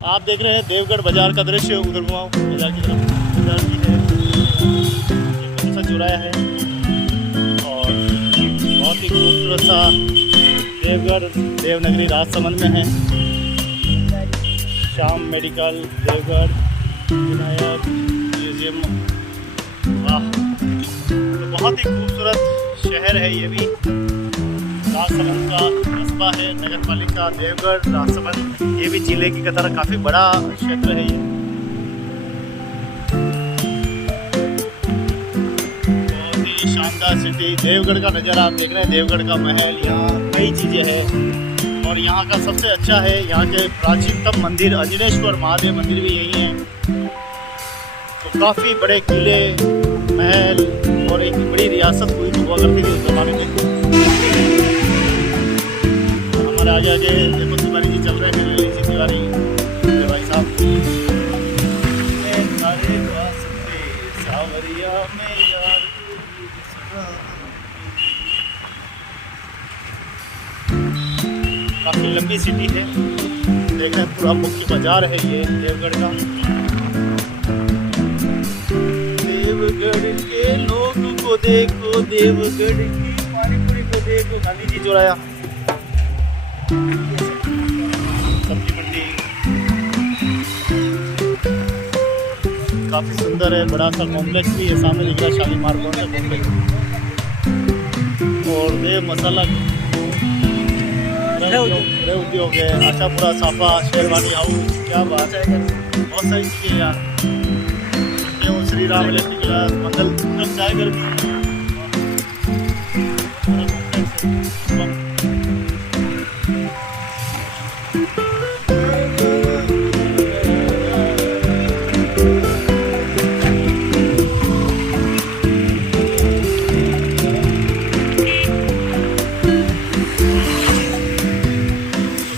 आप देख रहे हैं देवगढ़ बाजार का दृश्य। उधर घुमाओ बाजार की तरफ। बाजार की है, ये कौन सा चौराया है और बहुत ही खूबसूरत सा देवगढ़ देवनगरी राजसमंद में है। Shyam medical Devgarh Vinayak museum. वाह, तो बहुत ही खूबसूरत शहर है ये भी। राजसमंद का कस्बा है, नगर पालिका देवगढ़ राजसमंद। ये भी जिले की तरह काफ़ी बड़ा क्षेत्र है ये। बहुत ही शानदार सिटी देवगढ़ का नज़ारा आप देख रहे हैं। देवगढ़ का महल, यहाँ कई चीज़ें हैं और यहाँ का सबसे अच्छा है यहाँ के प्राचीनतम मंदिर अंजनेश्वर महादेव मंदिर भी यही है। तो काफ़ी बड़े किले महल और एक बड़ी रियासत हुई हुआ करती थी उस ज़माने में। हमारे आगे आगे देखो तिवारी जी चल रहे हैं। मेरे तिवारी भाई साहब सावरिया में यार। काफ़ी लंबी सिटी है। देख रहे हैं पूरा मुख्य बाजार है ये देवगढ़ का। देवगढ़ के लोग को देखो, देवगढ़ की पानीपुरी को देखो। गांधी जी चौराया, सब्जी मंडी काफ़ी सुंदर है। बड़ा सा कॉम्प्लेक्स भी है, सामने दिख रहा है शालीमार कॉम्प्लेक्स। और देव मसाला गृह उद्योग है, आशापुरा साफा शेरवानी हाउस। क्या बात है, बहुत सारी चीज़ें यार। श्री राम इलेक्ट्रिक क्लास मंगल चाय घर भी।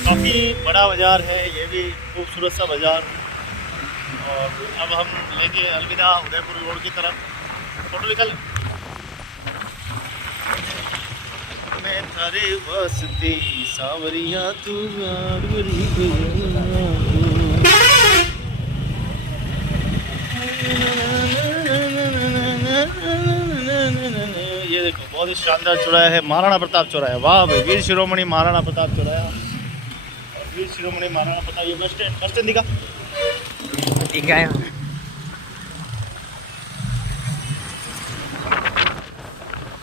काफ़ी बड़ा बाज़ार है ये भी, खूबसूरत सा बाज़ार। और अब हम लेंगे अलविदा उदयपुर रोड की तरफ। फोटो निकाल। मैं थारे वास्ते सावरिया तू गाड़ी गया। ये देखो बहुत ही शानदार चौराया है, महाराणा प्रताप चौराया। वाह भाई, वीर शिरोमणि महाराणा प्रताप चौराया। और वीर शिरोमणि महाराणा प्रताप ये बस स्टैंड दिखा ठीक है।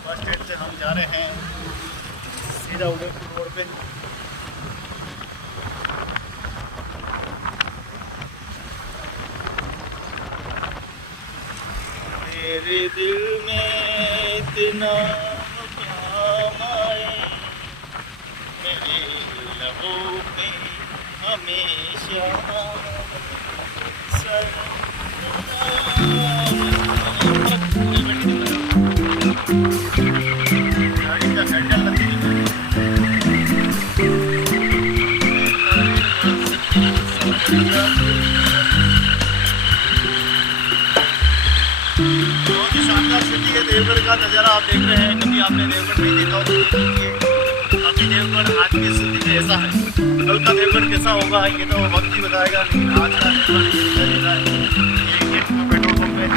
बस स्टैंड से हम जा रहे हैं सीधा उदयपुर रोड पे। मेरे दिल में इतना प्यार आए, मेरे लबों पे हमेशा देवगढ़ का नज़ारा आप देख रहे हैं। कभी आपने देवगढ़ नहीं देखा हो तो देखिए। अभी देवगढ़ आज की स्थिति में ऐसा है, कल का देवगढ़ कैसा होगा ये तो वक्त ही बताएगा। लेकिन आज का देवगढ़ ये दिखाई दे रहा है। एक पेट्रोल पंप है।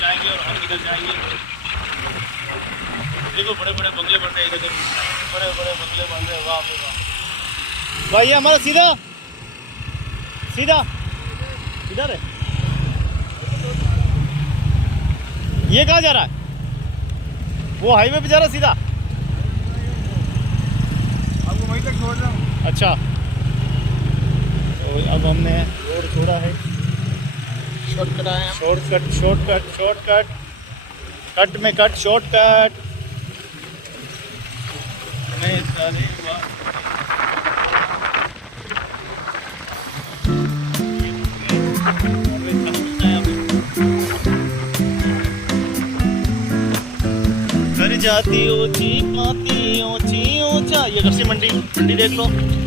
जाएंगे और हम इधर जाएंगे। देखो बड़े बड़े बंगले बन रहे हैं इधर, बड़े बड़े बंगले बन रहे हैं। वाह वाह भाई, हमारा सीधा सीधा इधर है। ये कहाँ जा रहा है? वो हाईवे पे जा रहा है सीधा। आपको वहीं तक छोड़ रहा हूँ। अच्छा, तो अब हमने रोड छोड़ा है, शॉर्टकट आए हम। शॉर्टकट शॉर्टकट शॉर्टकट, कट में कट, शॉर्टकट नहीं सारे घर जाती ऊंची पाती ऊंची ऊंचा। ये कृषि मंडी, मंडी देख लो।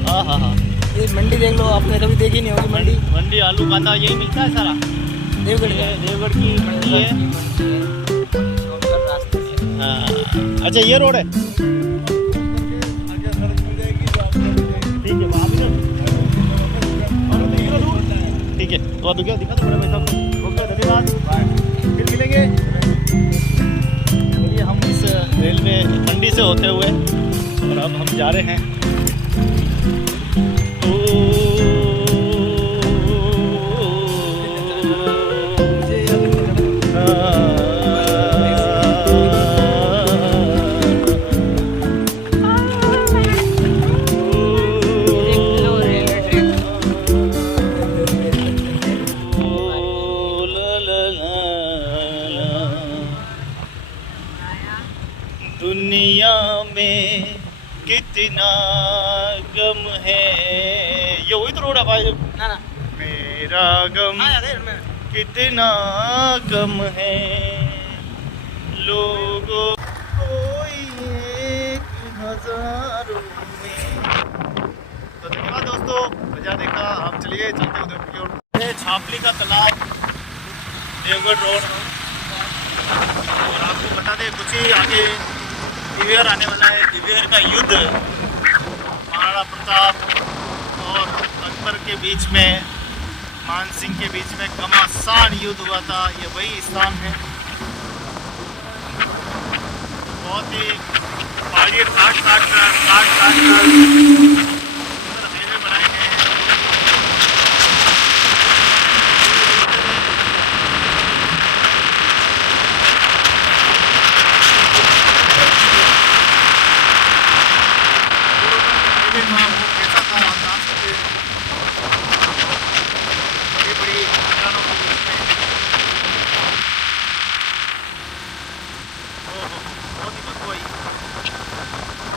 हाँ हाँ हाँ, ये मंडी देख लो, आपने कभी देखी नहीं होगी मंडी। मंडी आलू कांदा यही मिलता है सारा। देवगढ़ ये देवगढ़ की मंडी है। हाँ अच्छा, ये रोड है, ठीक है वहाँ भी ठीक है। तो क्या दिखा दो बड़े भाई साहब। ओके धन्यवाद, फिर मिलेंगे। चलिए हम इस रेलवे मंडी से होते हुए और अब हम जा रहे हैं दुनिया में कितना गम है। ये वही तो रोड है भाई। ना ना, मेरा गम कितना कम है लोगों, कोई एक हजारों में। तो धन्यवाद दोस्तों, मजा देखा। आप चलिए चलते उधर की ओर। ये छापली का तालाब, देवगढ़ रोड। और आपको बता दें कुछ ही आगे दिव्यर आने वाला है। दिव्यर का युद्ध महाराणा प्रताप और अकबर के बीच में, मान सिंह के बीच में घमासान युद्ध हुआ था। ये वही स्थान है। बहुत ही पहाड़ी काट हाईवे बनाए गए हैं। कैसा था आप जान सकते हैं। बड़ी बड़ी मैदानों के बीच में। बहुत ही बदबू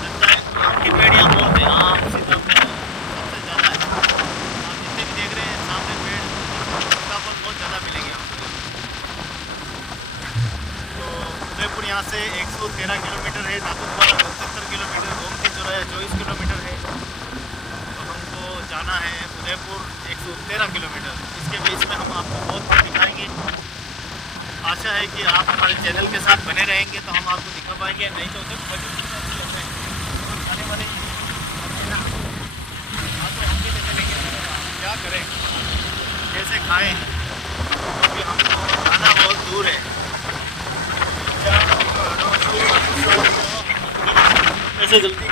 लगता है। आम की पेड़ यहाँ बहुत है, आम सीताफल सबसे ज़्यादा है। आप जितने भी देख रहे हैं सामने पेड़, सीताफल बहुत ज़्यादा मिलेंगे आपको। तो उदयपुर यहाँ से 113 किलोमीटर है, नाथुद्वारा 75 किलोमीटर, गोमती चौराया 24 किलोमीटर है। तो हमको जाना है उदयपुर 113 किलोमीटर। इसके बीच में हम आपको बहुत कुछ दिखाएंगे। आशा है कि आप हमारे चैनल के साथ बने रहेंगे तो हम आपको दिखा पाएंगे। नहीं तो उधर खाने वाले तो हम भी ले चलेंगे, क्या करें, कैसे खाएं, क्योंकि हमको खाना बहुत दूर है। ऐसे जल्दी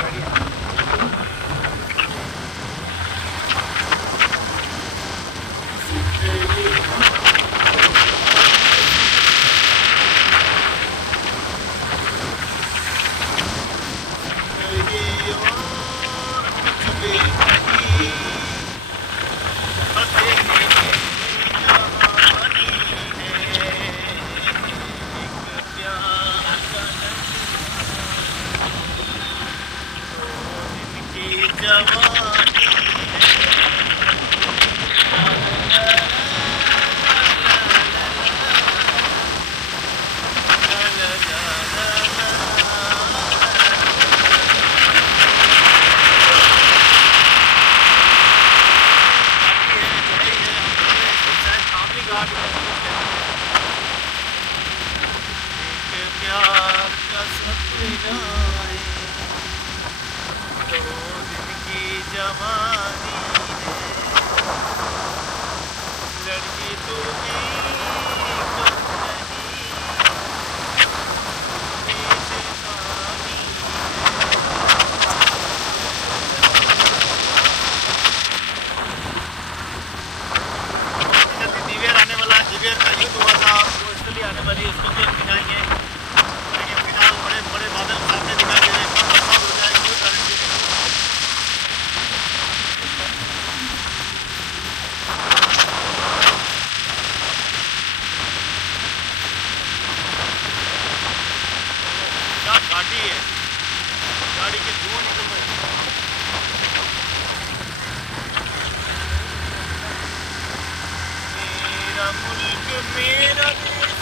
मेरा देश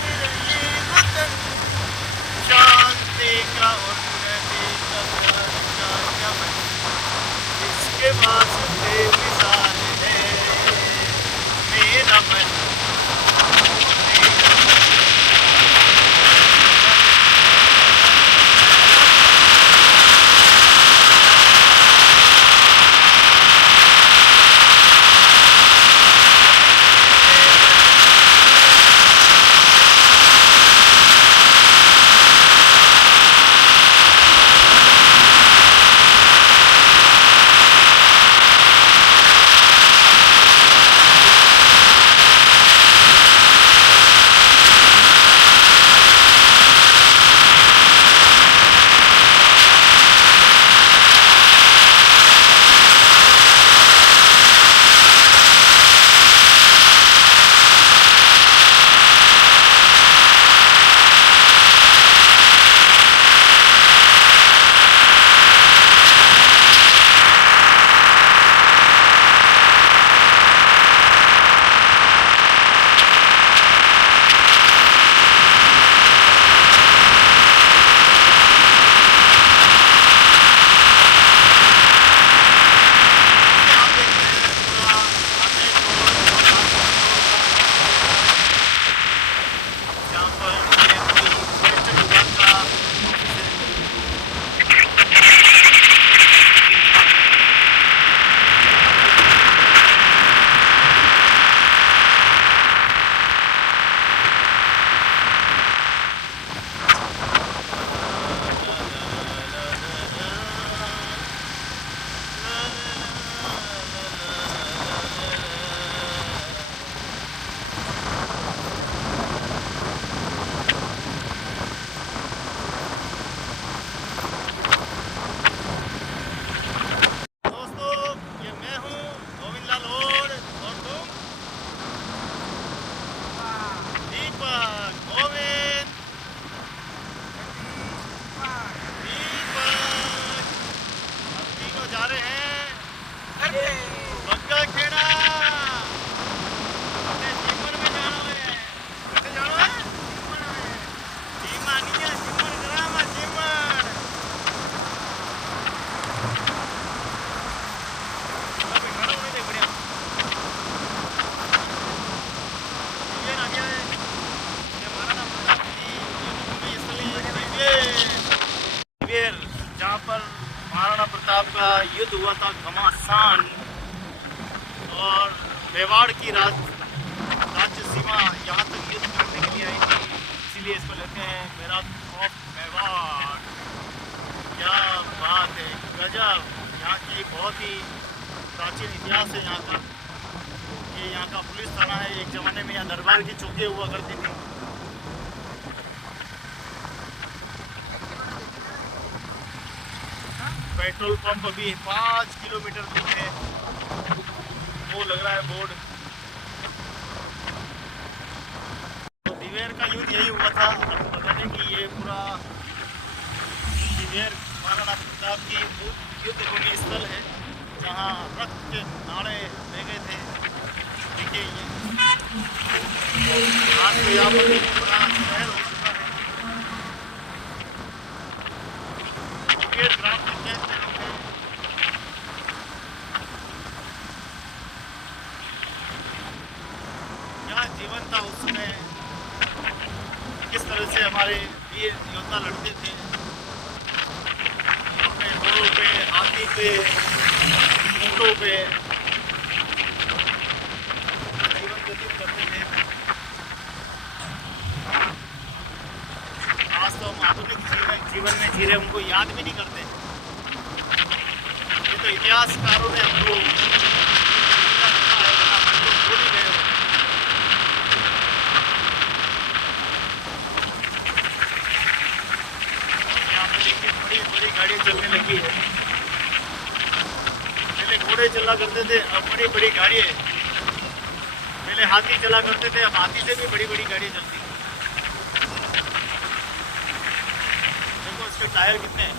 मेरा ये वतन, शांति का और उन्नति का प्यार का चमन, इसके वास्ते मिसाल है मेरा मन, मेरा मन। जहाँ पर महाराणा प्रताप का युद्ध हुआ था घमासान, और मेवाड़ की राज्य सीमा यहाँ तक युद्ध करने के लिए आई थी, इसीलिए इसको लेते हैं मेरा खौफ मेवाड़। क्या बात है, गजब। यहाँ की बहुत ही प्राचीन इतिहास है यहाँ का। ये यहाँ का पुलिस थाना है। एक ज़माने में यहाँ दरबार की चौकियाँ हुआ करती थी। पेट्रोल पंप अभी 5 किलोमीटर दूर है, वो लग रहा है बोर्ड। तो दिवेर का युद्ध यही हुआ था। आपको बता दें कि ये पूरा दिवेर महाराणा प्रताप की युद्ध भूमि स्थल है, जहाँ रक्त के नारे ले गए थे। देखिए ये आज तो यहाँ पर पूरा शहर हो चुका है। दिवेर ग्राम पंचायत में लोग हैं। क्या जीवन था उस समय, किस तरह से हमारे वीर योद्धा लड़ते थे, अपने घोड़ों पे, हाथी पे, ऊँटों पे जीवन व्यतीत करते थे। आज तो हम आधुनिक जीवन में जी रहे, उनको याद भी नहीं करते। ये तो इतिहासकारों ने हमको भूल ही गए। यहाँ पर देखिए बड़ी बड़ी गाड़ियाँ चलने लगी है। पहले घोड़े चला करते थे, अब बड़ी बड़ी गाड़ियाँ। पहले हाथी चला करते थे, अब हाथी से भी बड़ी बड़ी गाड़ियाँ चलती हैं। देखो इसके टायर कितने हैं।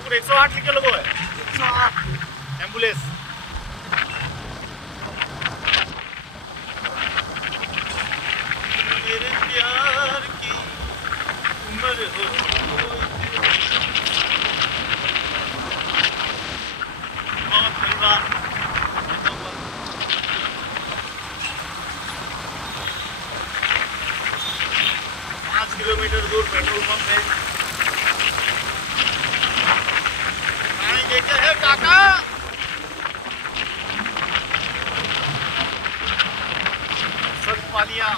उदयपुर 108 लिखे लोगो है 108 एम्बुलेंस। मेरे प्यार की उम्र हो बहुत धन्यवाद। 5 किलोमीटर दूर पेट्रोल पंप है। पानी लेके है काका। सतपालिया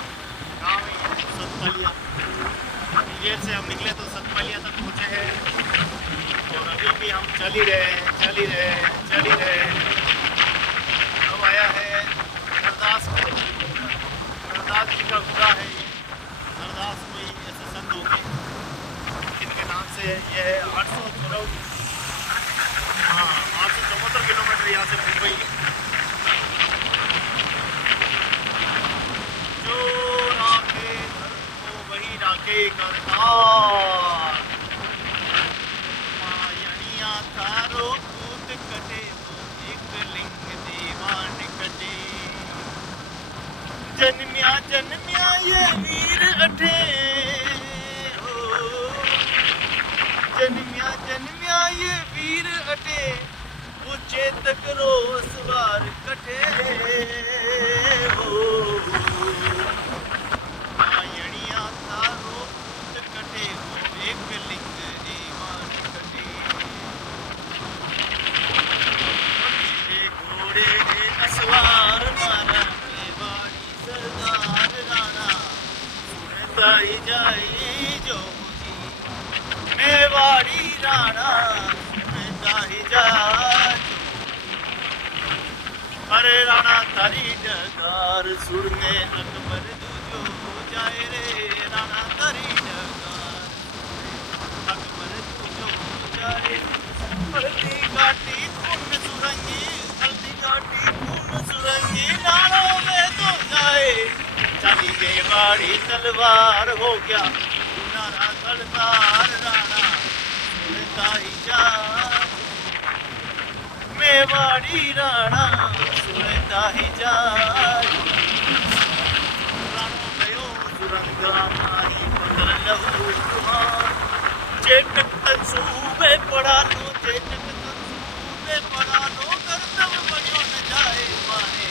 गाँव ही है, सतपालिया। देर से हम निकले तो सतपालिया तक पहुँचे हैं और अभी भी हम चल ही रहे हैं। अब आया है हरदास जी का गुड़ा है। हरदास कोई ऐसे संत होंगे जिनके नाम से ये है 874 किलोमीटर यहाँ से मुंबई। जो राखे धर्म को वही राखे करतार। मायनिया थारो कूद कटे वो एक लिंग दीवान कटे। जन्म्या ये वीर अठे हो। जन्म्या ये वीर अठे वो चेतक रो सवार कटे हो। मायनिया थारो कूद कटे वो एक लिंग दीवान कटे। मेरे घोड़े ने असवार मारा मेवाड़ी सरदार राणा सुनता ही जाए जो मुझी। मेवाड़ी राणा सुनता ही जाए। अरे राणा तारी डगार सुर में अकबर तुझो जाए रे। राणा तारी डगार अकबर तुझो जाए। हल्दी घाटी खून सुरंगी नारों में तो जाए। चली मेवाड़ी तलवार हो गया नारा सरदार राणा सुनता ही जा। मेवाड़ी राणा सुनता ही जा। राणो गयो सुरंगा माई पकड़ लहू तुहार। चेटक तंसूबे पड़ा लो करतब बनियो न जाए माने।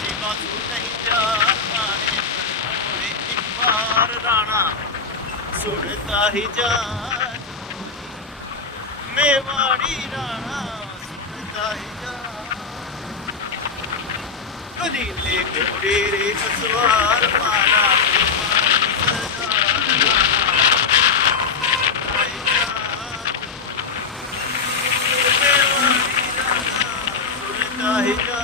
जीवा तू नहीं जा माने बोले एक बार राणा सुनता ही जा। मेवाड़ी राणा सुनता ही जा। कदी ले घोड़े रे सवार मारा ही जा।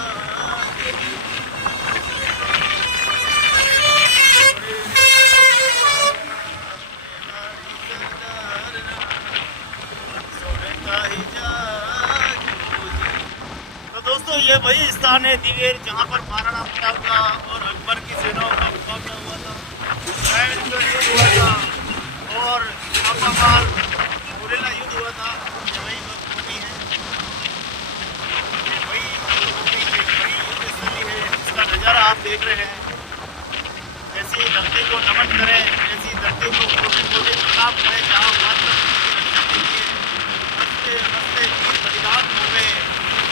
तो दोस्तों ये वही स्थान है दिवेर जहाँ पर महाराणा प्रताप का और अकबर की सेनाओं का मुकाबला हुआ था। युद्ध हुआ था और छापामार मुरेला युद्ध हुआ था। ये वही भूमि है, ये वही युद्ध स्थली है। इसका नज़ारा आप देख रहे हैं। ऐसी धरती को नमन करें, ऐसी धरती को कोटि प्रताप करें जहाँ मात्र वीर बलिदान हुए।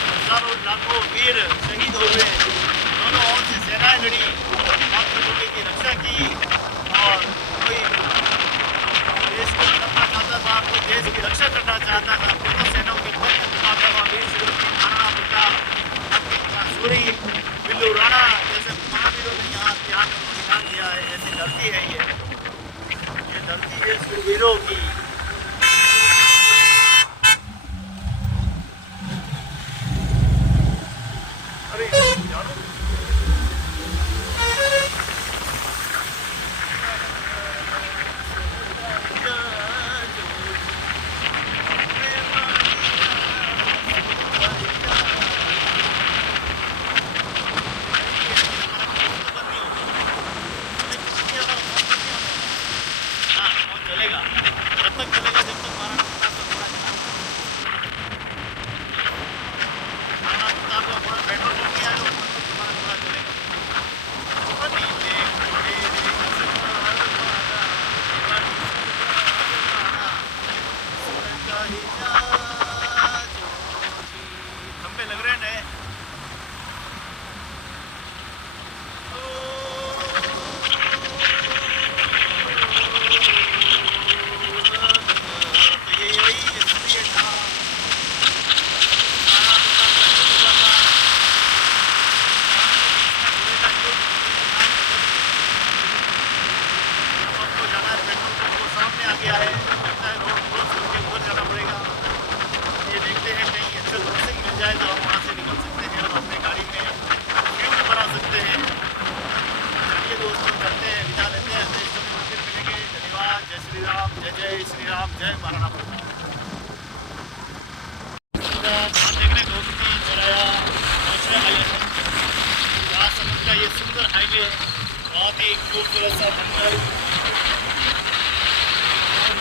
हजारों लाखों वीर शहीद हुए। दोनों ओर से सेनाएं लड़ी, मातृभूमि की रक्षा की। और कोई देश को लड़ना चाहता था, कोई देश की रक्षा करना चाहता था। दोनों सेनाओं के बीच वीर श्री महाराणा प्रताप सूरी बिल्लू राणा जैसे महावीरों ने यहाँ त्याग बलिदान दिया है। ऐसी धरती है ये धरती है सूरवीरों की। अरे श्री राम, जय श्री राम, जय महाराणा प्रताप। देखने को जोराया नेशनल हाईवे है, राजसमंद का ये सुंदर हाईवे, बहुत ही खूबसूरत सा जंगल।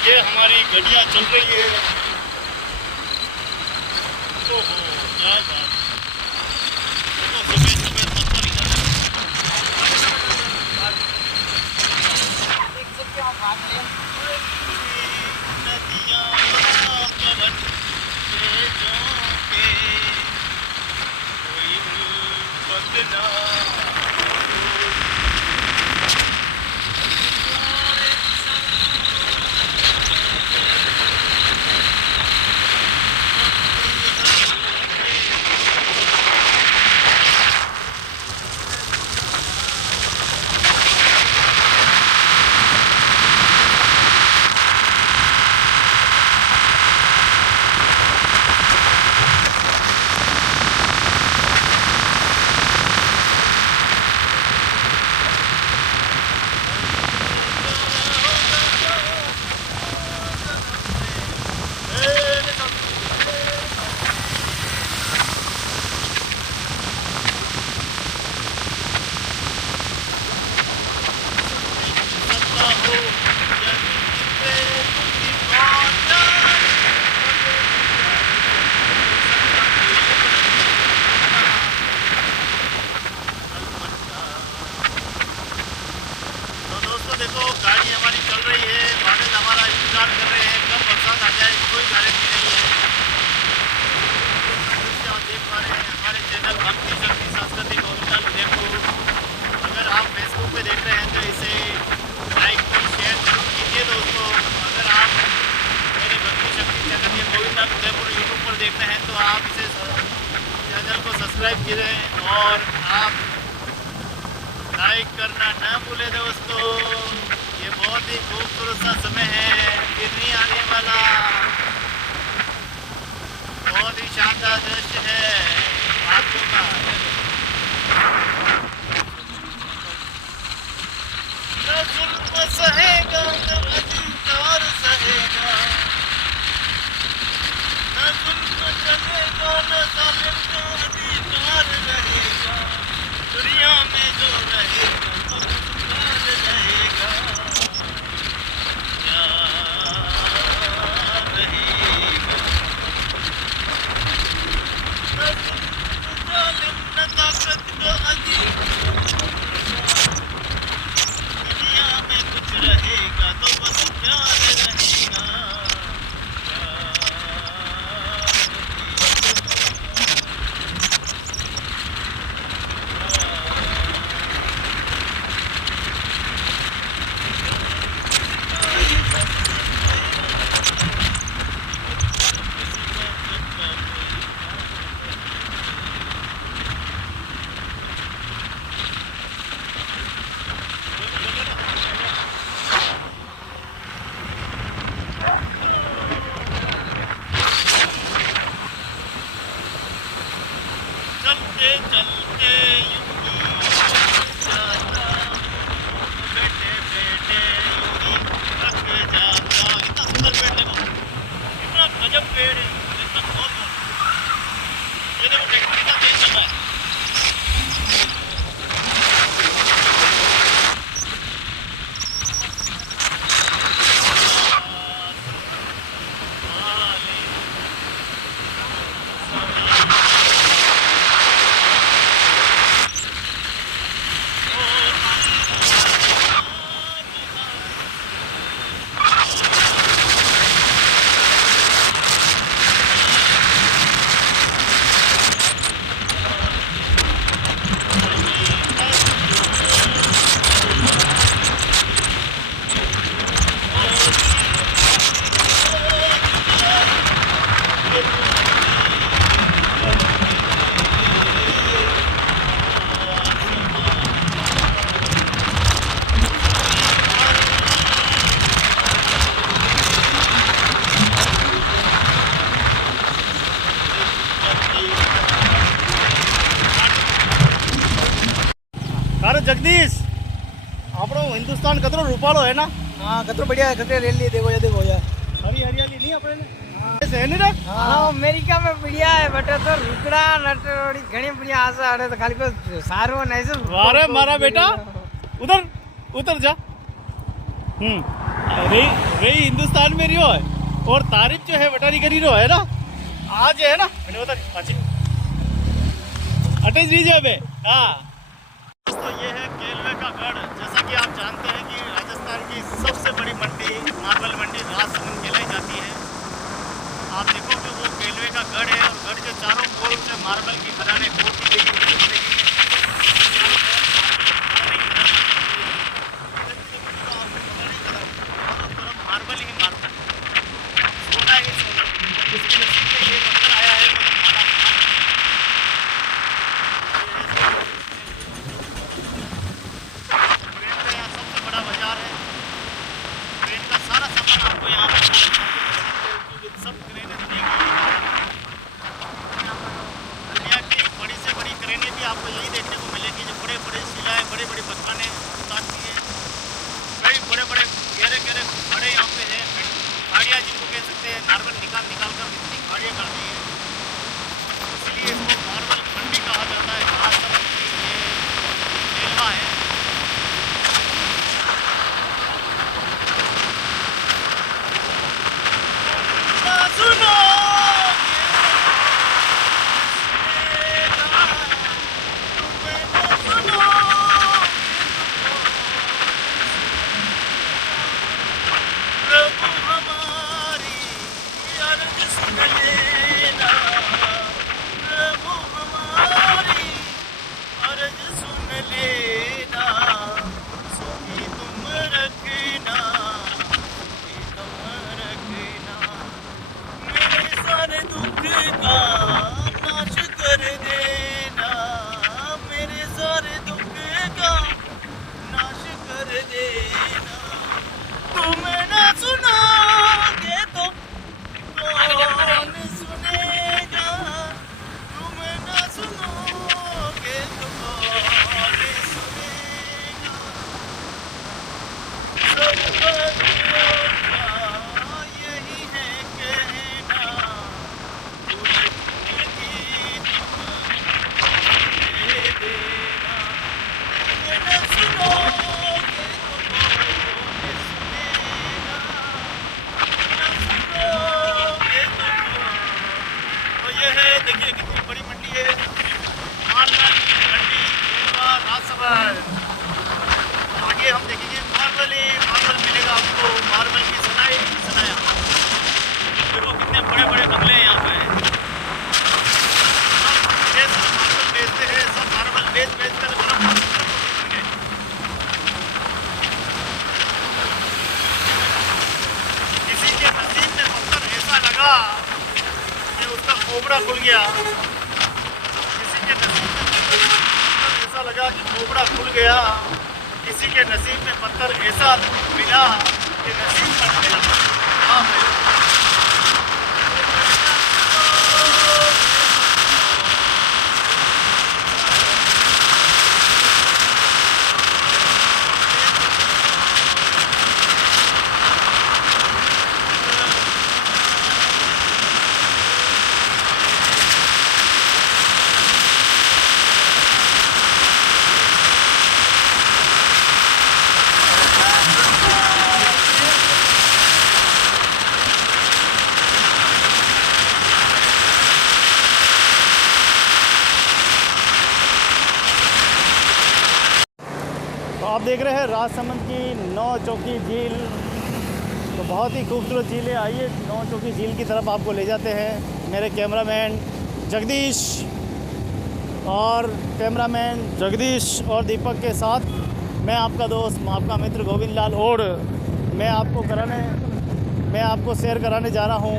ये हमारी गाड़ियाँ चल रही है। ओहो क्या बात, सफेद सफेद पत्थर इधर है। देख सकते हो आप भाग रहे हैं। नदियाँ पवन के झोंके, कोई बदला देखो गाड़ी हमारी चल रही है, बादल हमारा इंतजार कर रहे हैं कब बरसात आ जाए, कोई गारंटी नहीं है। आप देख पा रहे हैं हमारे चैनल भक्ति शक्ति संस्कृति गोविंदन उदयपुर। अगर आप फेसबुक पे देख रहे हैं तो इसे लाइक और शेयर जरूर कीजिए दोस्तों। अगर आप मेरे भक्ति शक्ति चैनल ये गोविंदन उदयपुर यूट्यूब पर देख रहे हैं तो आप इसे चैनल को सब्सक्राइब कीजिए और आप लाइक करना न भूले दोस्तों। ये बहुत ही खूबसूरत सा समय है, फिर नहीं आने वाला, बहुत ही शानदार दृश्य है वादियों का। न जुल्म सहेगा न अधिकार सहेगा, न जुल्म चलेगा न जालिम का अधिकार रहेगा। दुनिया में जो रहेगा वो खुशहाल रहेगा, क्या रहेगा। न जालिम न ताकत का अधिकार, दुनिया में कुछ रहेगा तो बस प्यार रहेगा, चलते चलते यूं ही जाता, बैठे बैठे यूं ही थक जाता। कितना सुंदर पेड़ देखो, कितना गजब पेड़ है, एकदम बहुत बहुत। ये देखो ट्रैक्टर कितना तेज चल रहा है। અરે જગદીશ, આપણો હિન્દુસ્તાન કતરો રૂપાળો હે ના? हाँ कतरो बढ़िया है, कतरे रेल लिए देखो या देखो या हरी हरियाली नहीं अपने से नहीं रख। हाँ अमेरिका में बढ़िया है बट तो रुकड़ा नटोड़ी घणी बढ़िया आशा अरे तो खाली को सारो नहीं से अरे मारा बेटा उधर उतर जा। रही रही हिंदुस्तान में रियो है और तारीफ जो है बटारी करी रो है ना आज है ना मैंने उधर अच्छी अटैच लीजिए बे। हाँ दोस्तों ये है केलवे का गढ़। जैसा कि आप जानते हैं कि राजस्थान की सबसे बड़ी मंडी मार्बल मंडी राजसमंद कहलाई जाती है। आप देखो कि वो केलवे का गढ़ है और गढ़ के चारों ओर से मार्बल की खदानें खोदी गई मार्बल ही मार्बल सोना ही सोना। इसके नसीब में ये पत्थर आया है ट्रेन का यहाँ सबसे बड़ा बाजार है। ट्रेन का सारा सामान आपको यहाँ पर सब क्रेनें दुनिया की बड़ी से बड़ी क्रेनें भी आपको यही देखने को मिलेगी जो बड़े बड़े शिलाएँ बड़ी बड़ी पत्थरें उतारती हैं। कई बड़े बड़े गहरे गहरे खाड़े यहाँ पे हैं। खाड़ियाँ जिनको कह सकते हैं मार्बल निकाल निकाल कर इतनी खाड़ियाँ करती हैं इसलिए इसको मार्बल मंडी कहा जाता है। राजसमंद की ये केलवा है। सुनो देखिए कितनी बड़ी मंडी है मार्बल मंडी केलवा राजसमंद। आगे हम देखेंगे मार्बल ही मार्बल मिलेगा आपको। मार्बल की सनाई सनाया देखो कितने बड़े बड़े बंगले हैं यहाँ पे। सब मार्बल बेचते हैं सब मार्बल बेच बेच कर किसी के नसीब में पत्थर ऐसा लगा उसका खोपड़ा खुल गया। किसी के नसीब में ऐसा लगा कि खोपड़ा खुल गया। किसी के नसीब में पत्थर ऐसा मिला कि नसीब पर मिला। हाँ भाई आप देख रहे हैं राजसमंद की नौ चौकी झील। तो बहुत ही खूबसूरत झील है। आइए नौ चौकी झील की तरफ आपको ले जाते हैं। मेरे कैमरामैन जगदीश और दीपक के साथ मैं आपका दोस्त आपका मित्र गोविंद लाल और मैं आपको सैर कराने जा रहा हूँ।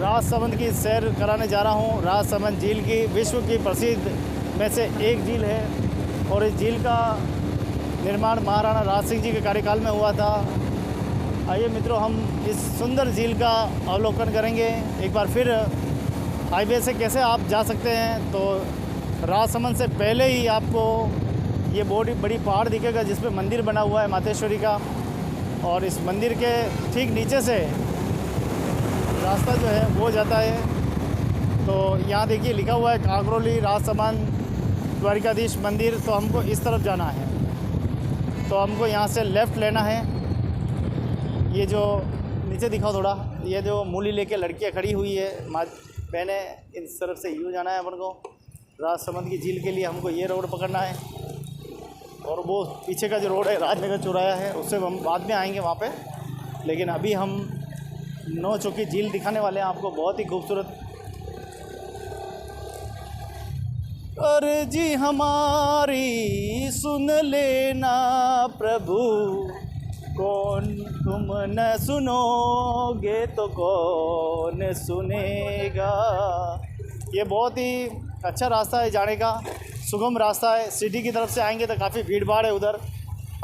राजसमंद की सैर कराने जा रहा हूँ। राजसमंद झील की विश्व की प्रसिद्ध में से एक झील है और इस झील का निर्माण महाराणा राज सिंह जी के कार्यकाल में हुआ था। आइए मित्रों हम इस सुंदर झील का अवलोकन करेंगे। एक बार फिर हाईवे से कैसे आप जा सकते हैं तो राजसमंद से पहले ही आपको ये बहुत बड़ी पहाड़ दिखेगा जिस पे मंदिर बना हुआ है मातेश्वरी का। और इस मंदिर के ठीक नीचे से रास्ता जो है वो जाता है। तो यहाँ देखिए लिखा हुआ है काकरोली राजसमंद द्वारिकाधीश मंदिर। तो हमको इस तरफ जाना है, तो हमको यहाँ से लेफ़्ट लेना है। ये जो नीचे दिखाओ थोड़ा, ये जो मूली लेके लड़कियाँ खड़ी हुई है माँ बहने, इस तरफ से यूँ जाना है अपन को राजसमंद की झील के लिए। हमको ये रोड पकड़ना है और वो पीछे का जो रोड है राजनगर चौराहा है, उससे हम बाद में आएंगे वहाँ पे। लेकिन अभी हम नौ चौकी झील दिखाने वाले हैं आपको, बहुत ही खूबसूरत। अर्जी हमारी सुन लेना प्रभु, कौन तुम न सुनोगे तो कौन सुनेगा। ये बहुत ही अच्छा रास्ता है जाने का, सुगम रास्ता है। सिटी की तरफ से आएंगे तो काफ़ी भीड़ भाड़ है उधर।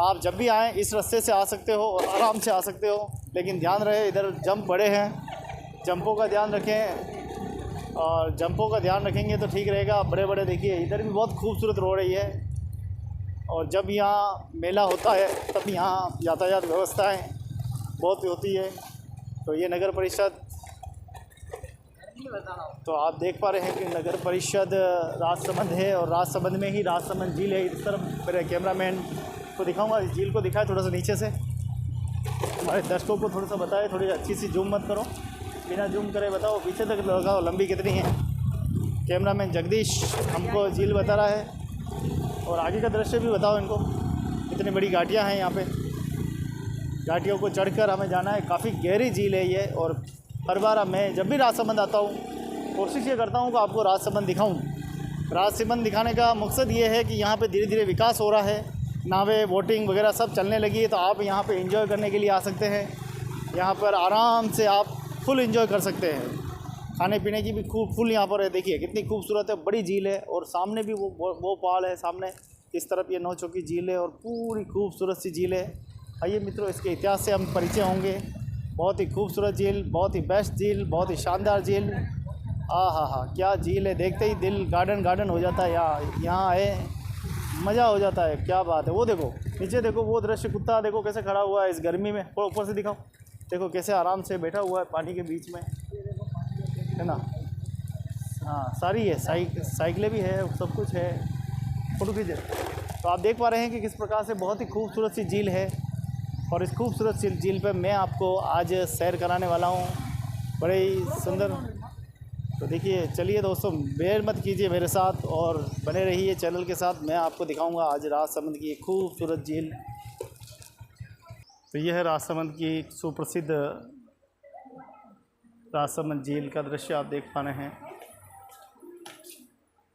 आप जब भी आएँ इस रास्ते से आ सकते हो और आराम से आ सकते हो, लेकिन ध्यान रहे इधर जंप बड़े हैं, जंपों का ध्यान रखें। और जंपों का ध्यान रखेंगे तो ठीक रहेगा। बड़े बड़े देखिए इधर भी बहुत खूबसूरत रोड है ये। और जब यहाँ मेला होता है तब यहाँ यातायात व्यवस्थाएं बहुत होती है। तो ये नगर परिषद, तो आप देख पा रहे हैं कि नगर परिषद राजसमंद है और राजसमंद में ही राजसमंद झील है। इस तरफ मेरे कैमरामैन को दिखाऊंगा, इस झील को दिखाए थोड़ा सा नीचे से, हमारे दर्शकों को थोड़ा सा बताए। थोड़ी अच्छी सी जूम मत करो, बिना जूम करे बताओ पीछे तक लगाओ लंबी कितनी है। कैमरामैन जगदीश हमको झील बता रहा है और आगे का दृश्य भी बताओ इनको। इतनी बड़ी घाटियाँ हैं यहाँ पे, घाटियों को चढ़कर हमें जाना है। काफ़ी गहरी झील है ये। और हर बार मैं जब भी राजसमंद आता हूँ कोशिश ये करता हूँ कि आपको राजसमंद दिखाऊँ। राजसमंद दिखाने का मकसद ये है कि यहाँ पे धीरे धीरे विकास हो रहा है, नावें बोटिंग वगैरह सब चलने लगी है। तो आप यहाँ पे एंजॉय करने के लिए आ सकते हैं। यहाँ पर आराम से आप फुल एंजॉय कर सकते हैं। खाने पीने की भी खूब फुल यहाँ पर है। देखिए कितनी खूबसूरत है, बड़ी झील है। और सामने भी वो पहाड़ है सामने, इस तरफ ये नौ चौकी झील है और पूरी खूबसूरत सी झील है। आइए मित्रों इसके इतिहास से हम परिचय होंगे। बहुत ही खूबसूरत झील, बहुत ही बेस्ट झील, बहुत ही शानदार झील। हाँ क्या झील है, देखते ही दिल गार्डन हो जाता है। यहाँ आए मज़ा हो जाता है, क्या बात है। वो देखो नीचे देखो, वो दृश्य, कुत्ता देखो कैसे खड़ा हुआ है इस गर्मी में। थोड़ा ऊपर से दिखाओ, देखो कैसे आराम से बैठा हुआ है पानी के बीच में, है ना। हाँ सारी है, साइकिलें भी है, सब कुछ है। फोटो खींचे। तो आप देख पा रहे हैं कि किस प्रकार से बहुत ही खूबसूरत सी झील है। और इस खूबसूरत सी झील पर मैं आपको आज सैर कराने वाला हूँ, बड़े ही सुंदर। तो देखिए चलिए दोस्तों, बेर मत कीजिए मेरे साथ और बने रहिए चैनल के साथ। मैं आपको दिखाऊंगा आज राजसमंद की खूबसूरत झील। तो यह है राजसमंद की सुप्रसिद्ध राजसमंद झील का दृश्य आप देख पा रहे हैं।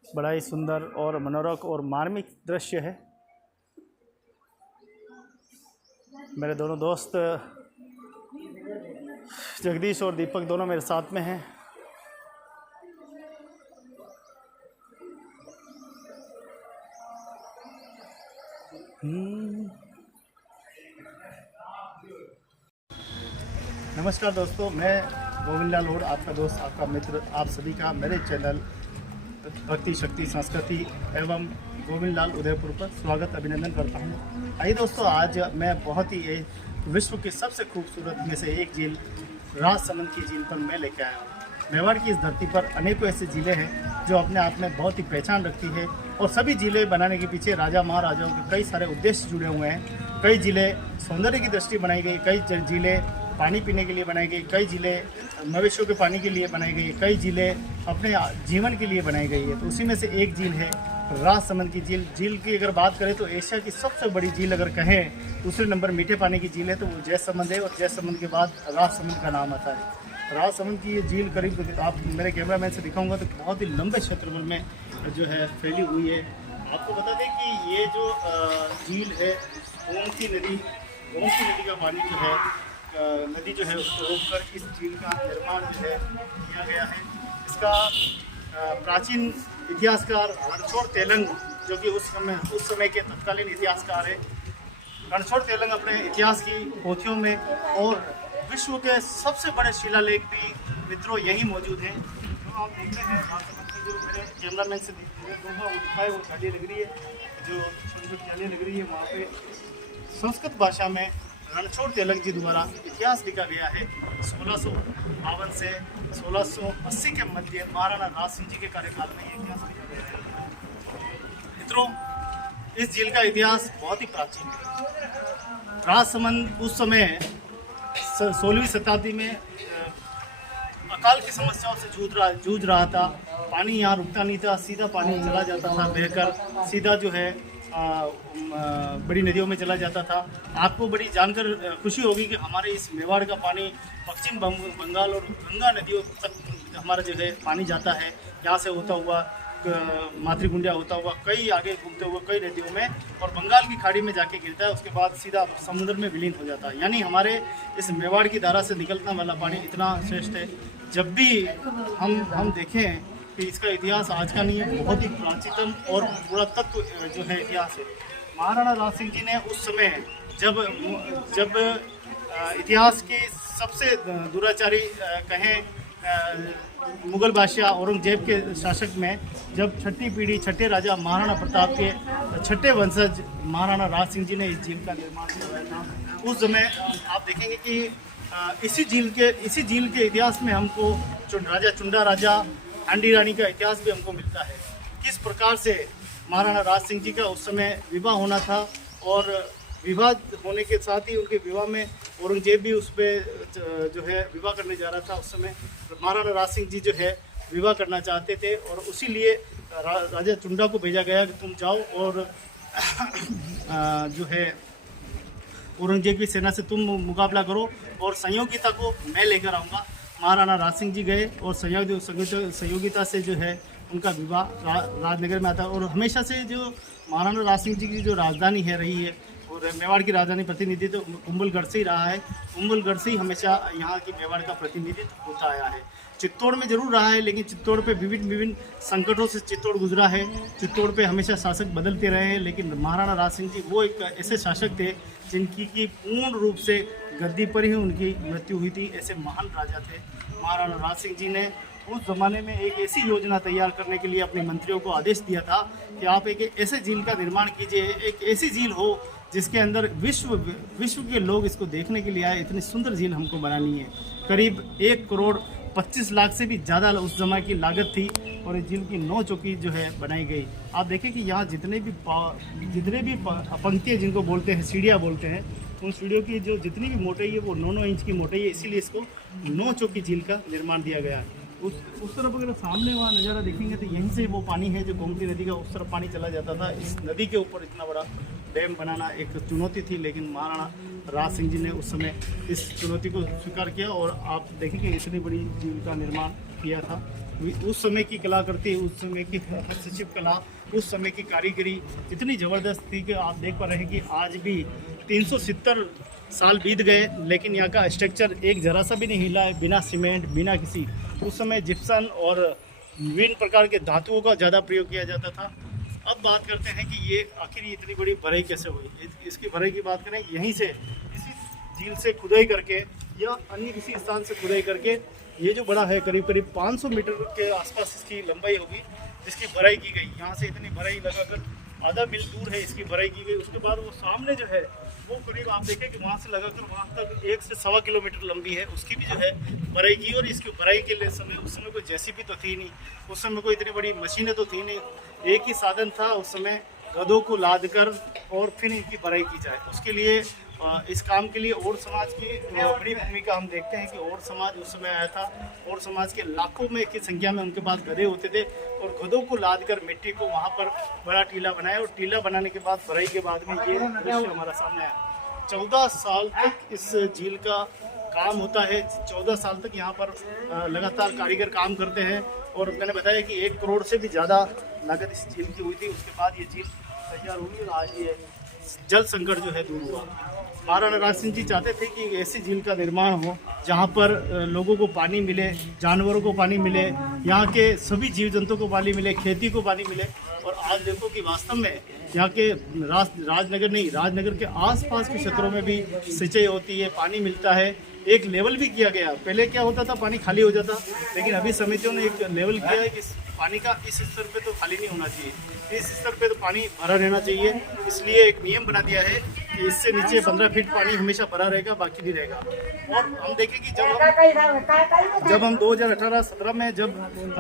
बड़ा ही सुंदर और मनोरम और मार्मिक दृश्य है। मेरे दोनों दोस्त जगदीश और दीपक दोनों मेरे साथ में हैं। नमस्कार दोस्तों, मैं गोविंद लाल होड़, आपका दोस्त, आपका मित्र, आप सभी का मेरे चैनल भक्ति शक्ति संस्कृति एवं गोविंद लाल उदयपुर पर स्वागत अभिनंदन करता हूँ। आइए दोस्तों, आज मैं बहुत ही विश्व की सबसे खूबसूरत में से एक झील राजसमंद की झील पर मैं लेकर आया हूँ। मेवाड़ की इस धरती पर अनेकों ऐसी झीलें हैं जो अपने आप में बहुत ही पहचान रखती है। और सभी झीलें बनाने के पीछे राजा महाराजाओं के कई सारे उद्देश्य जुड़े हुए हैं। कई झीलें सौंदर्य की दृष्टि बनाई गई, कई झीलें पानी पीने के लिए बनाई गई, कई झीलें मवेशियों के पानी के लिए बनाई गई, कई झीलें अपने जीवन के लिए बनाई गई है। तो उसी में से एक झील है राजसमंद की झील। झील की अगर बात करें तो एशिया की सबसे बड़ी झील अगर कहें, दूसरे नंबर मीठे पानी की झील है तो वो जयसमंद है। और जयसमंद के बाद राजसमंद का नाम आता है। राजसमंद की ये झील करीब, आप मेरे कैमरामैन से दिखाऊंगा तो बहुत ही लंबे क्षेत्रफल में जो है फैली हुई है। आपको बता दें कि ये जो झील है गोमती नदी का पानी जो है, नदी जो है उसको रोककर इस झील का निर्माण जो है किया गया है। इसका प्राचीन इतिहासकार रणछोड़ तेलंग, जो कि उस समय के तत्कालीन इतिहासकार है, रणछोड़ तेलंग अपने इतिहास की पोथियों में और विश्व के सबसे बड़े शिलालेख भी मित्रों यही मौजूद हैं। जो आप देख रहे हैं राजसमंद की, जो मेरे कैमरामैन से वो दिखाए वो जाली लग रही है, जो छोटी छोटी जाली लग रही है, वहाँ पे संस्कृत भाषा में रणछोड़ तिलक जी द्वारा इतिहास लिखा गया है 1652 से 1680 के मध्य महाराणा राज सिंह जी के कार्यकाल में ये इतिहास लिखा गया है। मित्रों, इस झील का इतिहास बहुत ही प्राचीन है। राजसमंद उस समय 16वीं शताब्दी में अकाल की समस्याओं से जूझ रहा था। पानी यहाँ रुकता नहीं था, सीधा पानी चला जाता था बहकर, सीधा जो है बड़ी नदियों में चला जाता था। आपको बड़ी जानकर खुशी होगी कि हमारे इस मेवाड़ का पानी पश्चिम बंगाल और गंगा नदियों तक हमारा जो है पानी जाता है। यहाँ से होता हुआ मातृकुंडिया होता हुआ कई आगे घूमते हुए कई नदियों में और बंगाल की खाड़ी में जाके गिरता है, उसके बाद सीधा समुद्र में विलीन हो जाता है। यानी हमारे इस मेवाड़ की धारा से निकलने वाला पानी इतना श्रेष्ठ है। जब भी हम देखें कि इसका इतिहास आज का नहीं है, बहुत ही प्राचीनतम और पुरातत्व जो है इतिहास है। महाराणा राज सिंह जी ने उस समय जब इतिहास के सबसे दुराचारी कहें मुगल बादशाह औरंगजेब के शासक में जब छठी पीढ़ी छठे राजा महाराणा प्रताप के छठे वंशज महाराणा राज सिंह जी ने इस झील का निर्माण करवाया था। उस समय आप देखेंगे कि इसी झील के इतिहास में हमको राजा चुंडा राजा हांडी रानी का इतिहास भी हमको मिलता है। किस प्रकार से महाराणा राज सिंह जी का उस समय विवाह होना था और विवाह होने के साथ ही उनके विवाह में औरंगजेब भी उस पर जो है विवाह करने जा रहा था। उस समय महाराणा राज सिंह जी जो है विवाह करना चाहते थे और उसी लिए राजा चुंडा को भेजा गया कि तुम जाओ और जो है औरंगजेब की सेना से तुम मुकाबला करो और संयोगिता को मैं लेकर आऊँगा। महाराणा राज सिंह जी गए और संयोगिता से जो है उनका विवाह राजनगर में आता है। और हमेशा से जो महाराणा राज सिंह जी की जो राजधानी है रही है और मेवाड़ की राजधानी प्रतिनिधित्व तो कुंभलगढ़ से ही रहा है। कुंभलगढ़ से ही हमेशा यहाँ की मेवाड़ का प्रतिनिधित्व होता आया है। चित्तौड़ में जरूर रहा है, लेकिन चित्तौड़ पे विभिन्न संकटों से चित्तौड़ गुजरा है। चित्तौड़ पे हमेशा शासक बदलते रहे हैं, लेकिन महाराणा राज सिंह जी वो एक ऐसे शासक थे जिनकी की पूर्ण रूप से गद्दी पर ही उनकी मृत्यु हुई थी। ऐसे महान राजा थे महाराणा राज सिंह जी ने। उस ज़माने में एक ऐसी योजना तैयार करने के लिए अपने मंत्रियों को आदेश दिया था कि आप एक ऐसे झील का निर्माण कीजिए, एक ऐसी झील हो जिसके अंदर विश्व के लोग इसको देखने के लिए आए। इतनी सुंदर झील हमको बनानी है। करीब 1,25,00,000 से भी ज़्यादा उस समय की लागत थी और इस झील की 9 चौकी जो है बनाई गई। आप देखें कि यहाँ जितने भी पंक्तियाँ जिनको बोलते हैं, सीढ़ियाँ बोलते हैं, उन सीढ़ियों की जो जितनी भी मोटाई है वो 9-9 इंच की मोटाई है। इसीलिए इसको 9 चौकी झील का निर्माण दिया गया है। उस तरफ अगर सामने वहाँ नज़ारा देखेंगे तो यहीं से वो पानी है जो गोमती नदी का उस तरफ पानी चला जाता था। इस नदी के ऊपर इतना बड़ा डैम बनाना एक चुनौती थी, लेकिन महाराणा राज सिंह जी ने उस समय इस चुनौती को स्वीकार किया और आप देखेंगे इतनी बड़ी झील का निर्माण किया था। उस समय की कलाकृति, उस समय की हस्तशिल्प कला, उस समय की कारीगरी इतनी ज़बरदस्त थी कि आप देख पा रहे हैं कि आज भी 370 साल बीत गए, लेकिन यहाँ का स्ट्रक्चर एक जरा सा भी नहीं हिला है, बिना सीमेंट, बिना किसी। उस समय जिप्सन और विभिन्न प्रकार के धातुओं का ज़्यादा प्रयोग किया जाता था। अब बात करते हैं कि ये आखिर इतनी बड़ी भराई कैसे हुई। इसकी भराई की बात करें, यहीं से इसी झील से खुदाई करके या अन्य किसी स्थान से खुदाई करके ये जो बड़ा है करीब 500 मीटर के आसपास इसकी लंबाई होगी, जिसकी भराई की गई। यहाँ से इतनी भराई लगाकर आधा मील दूर है इसकी भराई की गई। उसके बाद वो सामने जो है वो करीब आप देखें कि वहाँ से लगाकर वहाँ तक 1 से 1.25 किलोमीटर लंबी है, उसकी भी जो है भराई की। और इसकी भराई के लिए उस समय कोई जेसीबी तो थी नहीं, उस समय कोई इतनी बड़ी मशीनें तो थी नहीं। एक ही साधन था उस समय, गधों को लाद कर और फिर इनकी भराई की जाए। उसके लिए इस काम के लिए और समाज की बड़ी भूमिका हम देखते हैं कि और समाज उस समय आया था। और समाज के लाखों में की संख्या में उनके पास गधे होते थे और गधों को लाद कर मिट्टी को वहाँ पर बड़ा टीला बनाया और टीला बनाने के बाद भराई के बाद में ये दृश्य हमारा सामने आया। 14 साल तक इस झील का काम होता है। 14 साल तक यहाँ पर लगातार कारीगर काम करते हैं और मैंने बताया कि 1 करोड़ से भी ज़्यादा लागत इस झील की हुई थी। उसके बाद ये झील तैयार हुई और आज ये जल संकट जो है दूर हुआ। महाराणा राज सिंह जी चाहते थे कि ऐसी झील का निर्माण हो जहाँ पर लोगों को पानी मिले, जानवरों को पानी मिले, यहाँ के सभी जीव जंतुओं को पानी मिले, खेती को पानी मिले। और आज देखो कि वास्तव में यहाँ के राजनगर के आसपास के क्षेत्रों में भी सिंचाई होती है, पानी मिलता है। एक लेवल भी किया गया। पहले क्या होता था, पानी खाली हो जाता, लेकिन अभी समितियों ने एक लेवल किया है कि पानी का इस स्तर पे तो खाली नहीं होना चाहिए, इस स्तर पे तो पानी भरा रहना चाहिए। इसलिए एक नियम बना दिया है कि इससे नीचे 15 फीट पानी हमेशा भरा रहेगा, बाकी नहीं रहेगा। और हम देखें कि जब हम 2018-17 में जब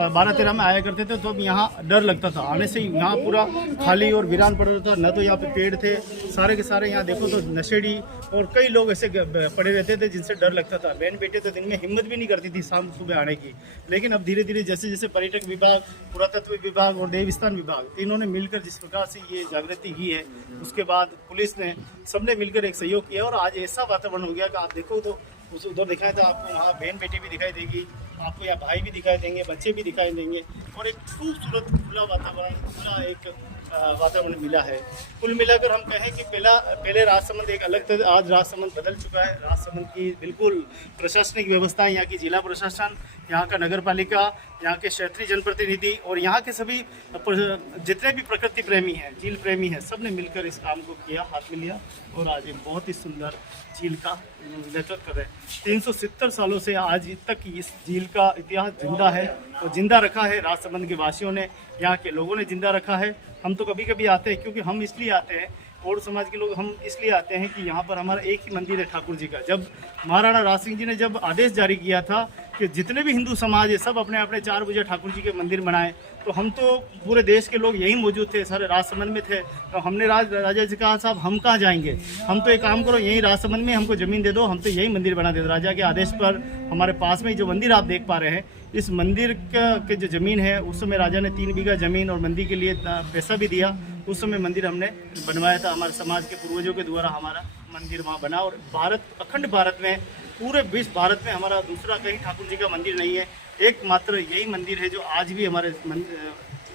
12-13 में आया करते थे, तो अब यहाँ डर लगता था आने से। यहाँ पूरा खाली और वीरान पड़ रहा था, न तो यहाँ पे पेड़ थे, सारे के सारे यहाँ देखो तो नशेड़ी और कई लोग ऐसे पड़े रहते थे जिनसे डर लगता था। बहन बेटे तो दिन में हिम्मत भी नहीं करती थी शाम सुबह आने की। लेकिन अब धीरे धीरे जैसे जैसे पर्यटक विभाग, पुरातत्व विभाग और देवस्थान विभाग तीनों ने मिलकर जिस प्रकार से ये जागृति की है, उसके बाद पुलिस ने, सबने मिलकर एक सहयोग किया और आज ऐसा वातावरण हो गया कि आप देखो तो उस उधर दिखाए तो आपको वहाँ बहन बेटी भी दिखाई देगी, आपको यहाँ भाई भी दिखाई देंगे, बच्चे भी दिखाई देंगे और एक खूबसूरत खुला वातावरण, खुला एक वातावरण मिला है। कुल मिलाकर हम कहें कि पहले राजसमंद एक अलग था, आज राजसमंद बदल चुका है। राजसमंद की बिल्कुल प्रशासनिक व्यवस्था, यहाँ की जिला प्रशासन, यहाँ का नगर पालिका, यहाँ के क्षेत्रीय जनप्रतिनिधि और यहाँ के सभी जितने भी प्रकृति प्रेमी हैं, झील प्रेमी हैं, सब ने मिलकर इस काम को किया, हाथ में लिया और आज एक बहुत ही सुंदर झील का नेतृत्व कर रहे हैं। 370 सालों से आज तक इस झील का इतिहास जिंदा है और जिंदा रखा है राजसमंद के वासियों ने, यहाँ के लोगों ने जिंदा रखा है। हम तो कभी कभी आते हैं, क्योंकि हम इसलिए आते हैं, और समाज के लोग हम इसलिए आते हैं कि यहाँ पर हमारा एक ही मंदिर है ठाकुर जी का। जब महाराणा राज सिंह जी ने जब आदेश जारी किया था कि जितने भी हिंदू समाज है सब अपने अपने 4 बजे ठाकुर जी के मंदिर बनाएं, तो हम तो पूरे देश के लोग यहीं मौजूद थे, सारे राजसमंद में थे। तो हमने राजा जी कहा, साहब हम कहाँ जाएंगे, हम तो एक काम करो यहीं राजसमंद में हमको ज़मीन दे दो, हम तो यही मंदिर बना देते। राजा के आदेश पर हमारे पास में जो मंदिर आप देख पा रहे हैं, इस मंदिर के जो ज़मीन है, उस समय राजा ने 3 बीघा ज़मीन और मंदिर के लिए पैसा भी दिया। उस समय मंदिर हमने बनवाया था, हमारे समाज के पूर्वजों के द्वारा हमारा मंदिर वहाँ बना। और भारत, अखंड भारत में, पूरे विश्व भारत में हमारा दूसरा कहीं ठाकुर जी का मंदिर नहीं है, एकमात्र यही मंदिर है जो आज भी हमारे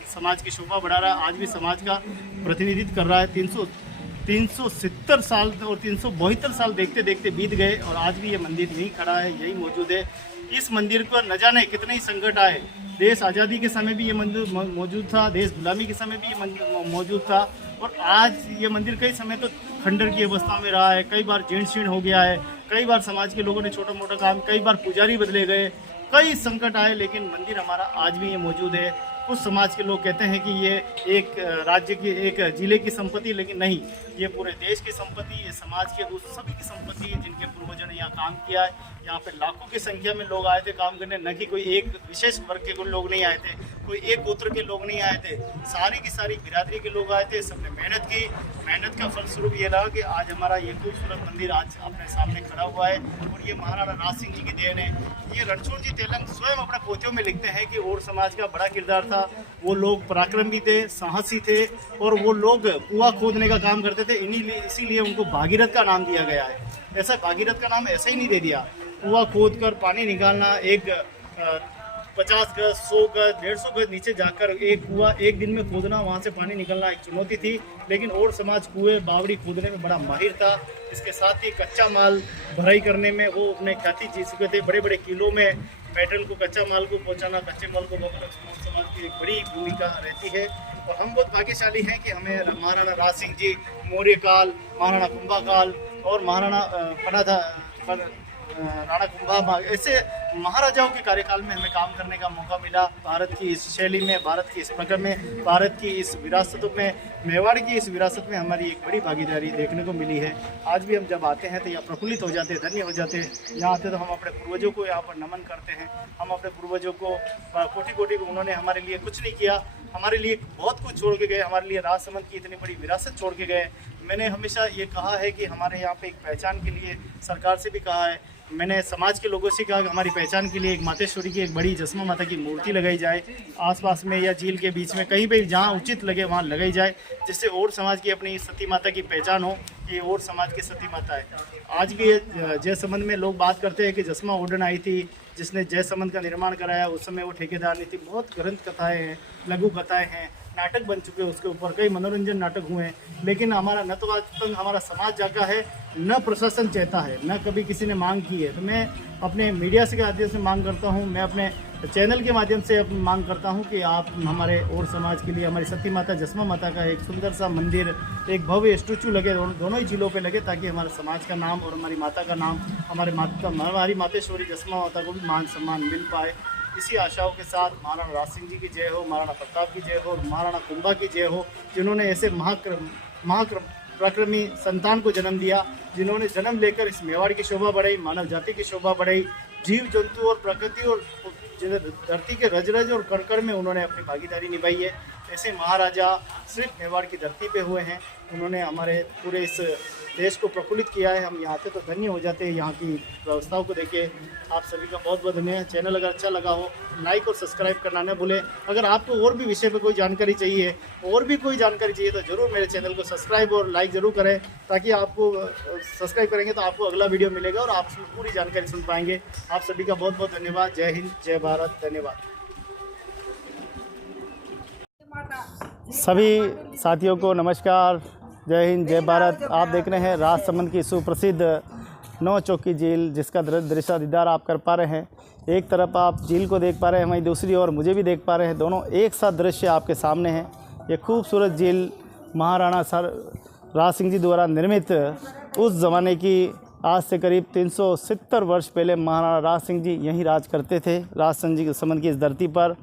समाज की शोभा बढ़ा रहा है, आज भी समाज का प्रतिनिधित्व कर रहा है। 370 साल और 372 साल देखते देखते बीत गए और आज भी ये मंदिर यहीं खड़ा है, यही मौजूद है। इस मंदिर पर न जाने कितने ही संकट आए, देश आज़ादी के समय भी ये मंदिर मौजूद था, देश गुलामी के समय भी ये मंदिर मौजूद था और आज ये मंदिर कई समय तो खंडर की अवस्था में रहा है, कई बार जीर्ण शीर्ण हो गया है, कई बार समाज के लोगों ने छोटा मोटा काम, कई बार पुजारी बदले गए, कई संकट आए, लेकिन मंदिर हमारा आज भी ये मौजूद है। कुछ समाज के लोग कहते हैं कि ये एक राज्य की, एक जिले की संपत्ति, लेकिन नहीं, ये पूरे देश की संपत्ति, ये समाज के उस सभी की संपत्ति है जिनके पूर्वजों ने यहाँ काम किया है। यहाँ पे लाखों की संख्या में लोग आए थे काम करने, न कि कोई एक विशेष वर्ग के लोग नहीं आए थे, कोई एक गोत्र के लोग नहीं आए थे, सारी की सारी बिरादरी के लोग आए थे। सबने मेहनत की, मेहनत का फलस्वरूप ये रहा कि आज हमारा ये खूबसूरत मंदिर आज अपने सामने खड़ा हुआ है और ये महाराणा राज सिंह जी की देन है। ये रणछोड़ जी तेलंग स्वयं अपने पोथियों में लिखते हैं कि और समाज का बड़ा किरदार था, वो लोग पराक्रमी थे, साहसी थे और वो लोग कुआं खोदने का काम करते थे, इसीलिए उनको भागीरथ का नाम दिया गया है। ऐसा भागीरथ का नाम ऐसे ही नहीं दे दिया, कुआं खोद कर पानी निकालना, एक 50 गज, 100 गज, 150 गज नीचे जाकर एक कुआं एक दिन में खोदना, वहाँ से पानी निकलना एक चुनौती थी। लेकिन और समाज कुएं बावड़ी खोदने में बड़ा माहिर था। इसके साथ ही कच्चा माल भराई करने में वो अपने ख्याति जीत चुके थे। बड़े बड़े किलों में मेटल को, कच्चा माल को पहुँचाना, कच्चे माल को समाज की एक बड़ी भूमिका रहती है। और हम बहुत भाग्यशाली हैं कि हमें महाराणा राज सिंह जी, मौर्य काल, महाराणा कुंभा काल और महाराणा राणा कुंभा, ऐसे महाराजाओं के कार्यकाल में हमें काम करने का मौका मिला। भारत की इस शैली में, भारत की इस प्रक्रम में, भारत की इस विरासत में, मेवाड़ की इस विरासत में हमारी एक बड़ी भागीदारी देखने को मिली है। आज भी हम जब आते हैं तो यहाँ प्रफुल्लित हो जाते हैं, धन्य हो जाते हैं। यहाँ आते तो हम अपने पूर्वजों को यहाँ पर नमन करते हैं। हम अपने पूर्वजों को कोटि कोटि, उन्होंने हमारे लिए कुछ नहीं किया, हमारे लिए बहुत कुछ छोड़ के गए, हमारे लिए राजसमंद की इतनी बड़ी विरासत छोड़ के गए। मैंने हमेशा ये कहा है कि हमारे यहाँ पे एक पहचान के लिए सरकार से भी कहा है, मैंने समाज के लोगों से कहा कि हमारी पहचान के लिए एक मातेश्वरी की एक बड़ी जसमा माता की मूर्ति लगाई जाए, आसपास में या झील के बीच में कहीं भी जहाँ उचित लगे वहाँ लगाई जाए, जिससे और समाज की अपनी सती माता की पहचान हो कि और समाज की सती माता है। आज भी जयसमंद में लोग बात करते हैं कि जसमा ओडन आई थी जिसने जयसमंद का निर्माण कराया, उस समय वो ठेकेदार नहीं थी। बहुत ग्रंथ कथाएँ हैं, लघु कथाएँ हैं, नाटक बन चुके हैं, उसके ऊपर कई मनोरंजन नाटक हुए हैं। लेकिन हमारा न तो आज तक हमारा समाज जागा है, न प्रशासन चाहता है, न कभी किसी ने मांग की है। तो मैं अपने मीडिया से माध्यम से मांग करता हूँ, मैं अपने चैनल के माध्यम से मांग करता हूँ कि आप हमारे और समाज के लिए हमारी सती माता जसमा माता का एक सुंदर सा मंदिर, एक भव्य स्टैचू लगे, दोनों ही जिलों पे लगे, ताकि हमारे समाज का नाम और हमारी माता का नाम, हमारी मातेश्वरी जसमा माता को भी मान सम्मान मिल पाए। इसी आशाओं के साथ महाराणा राज सिंह जी की जय हो, महाराणा प्रताप की जय हो और महाराणा कुंभा की जय हो, जिन्होंने ऐसे प्रक्रमी संतान को जन्म दिया, जिन्होंने जन्म लेकर इस मेवाड़ की शोभा बढ़ाई, मानव जाति की शोभा बढ़ाई, जीव जंतु और प्रकृति और धरती के रज रज और कण कण में उन्होंने अपनी भागीदारी निभाई है। ऐसे महाराजा सिर्फ मेवाड़ की धरती पे हुए हैं। उन्होंने हमारे पूरे इस देश को प्रफुल्लित किया है। हम यहाँ आते तो धन्य हो जाते हैं यहाँ की व्यवस्थाओं को देखे। आप सभी का बहुत बहुत धन्यवाद। चैनल अगर अच्छा लगा हो लाइक और सब्सक्राइब करना न भूलें। अगर आपको और भी विषय पे कोई जानकारी चाहिए, और भी कोई जानकारी चाहिए, तो ज़रूर मेरे चैनल को सब्सक्राइब और लाइक ज़रूर करें, ताकि आपको सब्सक्राइब करेंगे तो आपको अगला वीडियो मिलेगा और आप उसमें पूरी जानकारी सुन पाएंगे। आप सभी का बहुत बहुत धन्यवाद। जय हिंद, जय भारत, धन्यवाद। सभी साथियों को नमस्कार, जय हिंद, जय भारत। आप देख रहे हैं राजसमंद की सुप्रसिद्ध नौ चौकी झील, जिसका दृश्य दीदार आप कर पा रहे हैं। एक तरफ आप झील को देख पा रहे हैं, वहीं दूसरी ओर मुझे भी देख पा रहे हैं। दोनों एक साथ दृश्य आपके सामने हैं। ये खूबसूरत झील महाराणा राज सिंह जी द्वारा निर्मित, उस ज़माने की, आज से करीब 370 वर्ष पहले महाराणा राज सिंह जी यहीं राज करते थे। राजसमंद की इस धरती पर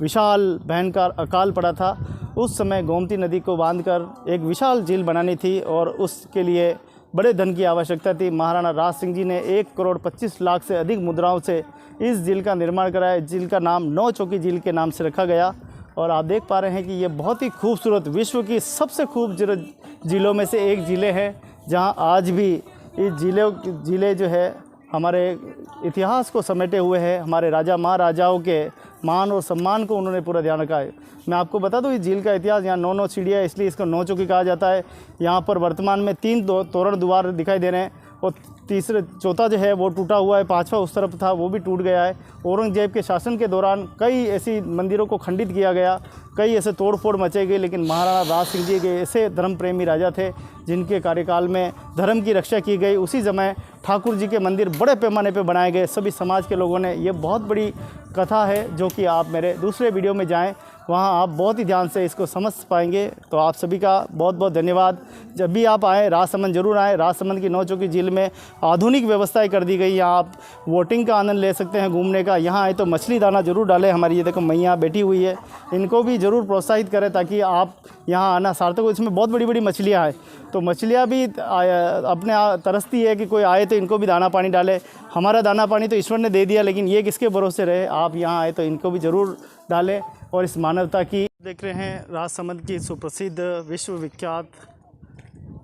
विशाल भयंकर अकाल पड़ा था। उस समय गोमती नदी को बांधकर एक विशाल झील बनानी थी और उसके लिए बड़े धन की आवश्यकता थी। महाराणा राज सिंह जी ने 1,25,00,000 से अधिक मुद्राओं से इस झील का निर्माण कराया। इस झील का नाम नौ चौकी झील के नाम से रखा गया। और आप देख पा रहे हैं कि ये बहुत ही खूबसूरत, विश्व की सबसे खूबसूरत झीलों में से एक झीलें हैं, जहां आज भी इस झीलें जो है हमारे इतिहास को समेटे हुए हैं। हमारे राजा महाराजाओं के मान और सम्मान को उन्होंने पूरा ध्यान रखा है। मैं आपको बता दूं, इस झील का इतिहास, यहाँ 9 सीढ़ियाँ, इसलिए इसको नौ चौकी कहा जाता है। यहाँ पर वर्तमान में 3 तोरण द्वार दिखाई दे रहे हैं और चौथा जो है वो टूटा हुआ है। 5वां उस तरफ था, वो भी टूट गया है। औरंगजेब के शासन के दौरान कई ऐसी मंदिरों को खंडित किया गया, कई ऐसे तोड़फोड़ मचे गए, लेकिन महाराणा राज सिंह जी के ऐसे धर्म प्रेमी राजा थे जिनके कार्यकाल में धर्म की रक्षा की गई। उसी समय ठाकुर जी के मंदिर बड़े पैमाने पर बनाए गए सभी समाज के लोगों ने। ये बहुत बड़ी कथा है, जो कि आप मेरे दूसरे वीडियो में जाएं, वहाँ आप बहुत ही ध्यान से इसको समझ पाएंगे। तो आप सभी का बहुत बहुत धन्यवाद। जब भी आप आएँ राजसमंद ज़रूर आएँ। राजसमंद की नौ चौकी झील में आधुनिक व्यवस्थाएं कर दी गई। यहाँ आप बोटिंग का आनंद ले सकते हैं, घूमने का। यहाँ आए तो मछली दाना ज़रूर डालें। हमारी ये देखो मैया बैठी हुई है, इनको भी ज़रूर प्रोत्साहित करें ताकि आप यहाँ आना सार्थक हो। इसमें बहुत बड़ी बड़ी मछलियाँ हैं, तो मछलियाँ भी अपने तरसती है कि कोई आए तो इनको भी दाना पानी डाले। हमारा दाना पानी तो ईश्वर ने दे दिया, लेकिन ये किसके भरोसे रहे। आप यहाँ आए तो इनको भी ज़रूर डालें और इस मानवता की। देख रहे हैं राजसमंद की सुप्रसिद्ध विश्वविख्यात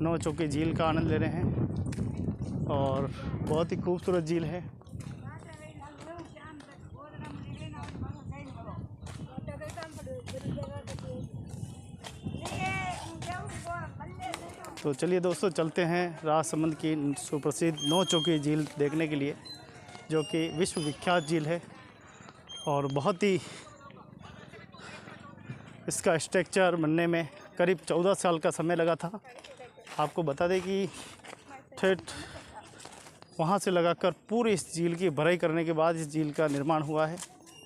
नौ चौकी झील का आनंद ले रहे हैं और बहुत ही खूबसूरत झील है। तो चलिए दोस्तों, चलते हैं राजसमंद की सुप्रसिद्ध नौ चौकी झील देखने के लिए, जो कि विश्वविख्यात झील है। और बहुत ही इसका स्ट्रक्चर बनने में करीब 14 साल का समय लगा था। आपको बता दें कि ठेठ वहाँ से लगाकर पूरी इस झील की भराई करने के बाद इस झील का निर्माण हुआ है।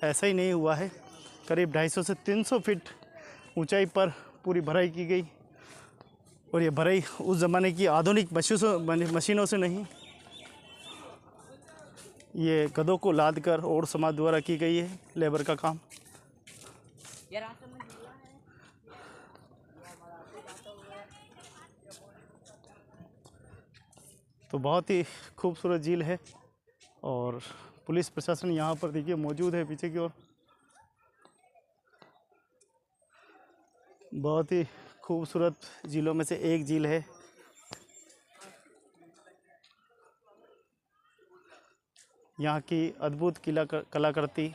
ऐसा ही नहीं हुआ है, करीब 250 से 300 फीट ऊंचाई पर पूरी भराई की गई। और ये भराई उस ज़माने की आधुनिक मशीनों से नहीं, ये गधों को लाद कर और समाज द्वारा की गई है, लेबर का काम। तो बहुत ही खूबसूरत झील है और पुलिस प्रशासन यहाँ पर देखिए मौजूद है पीछे की ओर। बहुत ही खूबसूरत झीलों में से एक झील है। यहाँ की अद्भुत कलाकृति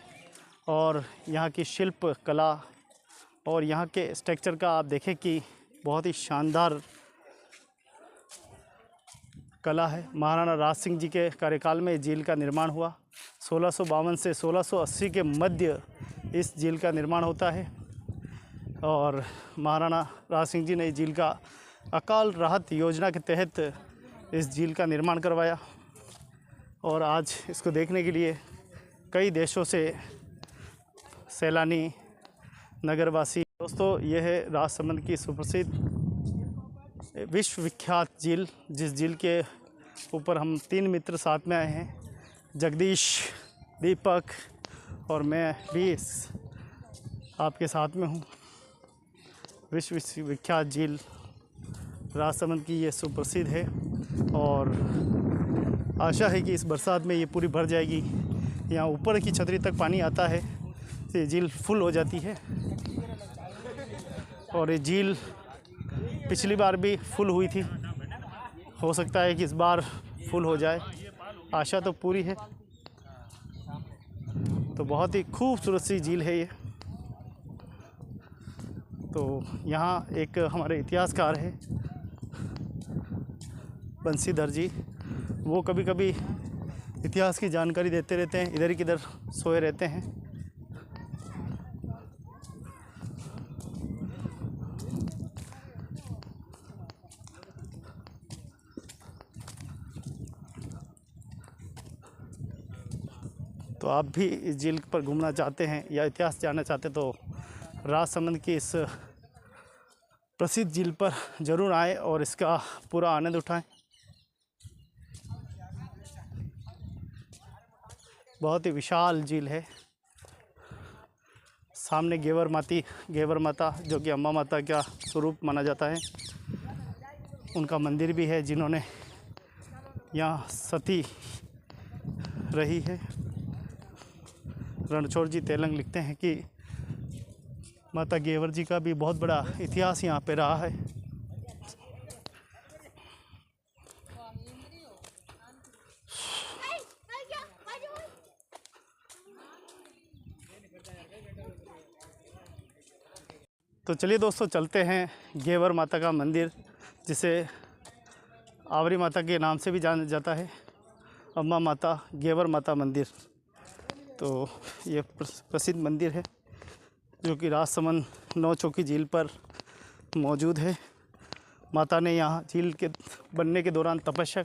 और यहाँ की शिल्प कला और यहाँ के स्ट्रक्चर का आप देखें कि बहुत ही शानदार कला है। महाराणा राज सिंह जी के कार्यकाल में झील का निर्माण हुआ। 1652 से 1680 के मध्य इस झील का निर्माण होता है और महाराणा राज सिंह जी ने इस झील का अकाल राहत योजना के तहत इस झील का निर्माण करवाया और आज इसको देखने के लिए कई देशों से सैलानी नगरवासी। दोस्तों, यह है राजसमंद की सुप्रसिद्ध विश्वविख्यात झील, जिस झील के ऊपर हम 3 मित्र साथ में आए हैं, जगदीश, दीपक और मैं भी आपके साथ में हूँ। विश्वविख्यात झील राजसमंद की ये सुप्रसिद्ध है और आशा है कि इस बरसात में ये पूरी भर जाएगी। यहाँ ऊपर की छतरी तक पानी आता है तो ये झील फुल हो जाती है और ये झील पिछली बार भी फुल हुई थी। हो सकता है कि इस बार फुल हो जाए, आशा तो पूरी है। तो बहुत ही खूबसूरत सी झील है ये। तो यहाँ एक हमारे इतिहासकार है बंसीधर जी, वो कभी कभी इतिहास की जानकारी देते रहते हैं, इधर ही किधर सोए रहते हैं। तो आप भी इस झील पर घूमना चाहते हैं या इतिहास जानना चाहते हैं तो राजसमंद की इस प्रसिद्ध झील पर ज़रूर आएँ और इसका पूरा आनंद उठाएं। बहुत ही विशाल झील है। सामने गेवर माता जो कि अम्बा माता का स्वरूप माना जाता है, उनका मंदिर भी है, जिन्होंने यहाँ सती रही है। रणछोड़ जी तेलंग लिखते हैं कि माता गेवर जी का भी बहुत बड़ा इतिहास यहाँ पे रहा है। तो चलिए दोस्तों, चलते हैं गेवर माता का मंदिर, जिसे आवरी माता के नाम से भी जाना जाता है, अम्बा माता गेवर माता मंदिर। तो ये प्रसिद्ध मंदिर है जो कि राजसमंद नौचौकी झील पर मौजूद है। माता ने यहाँ झील के बनने के दौरान तपस्या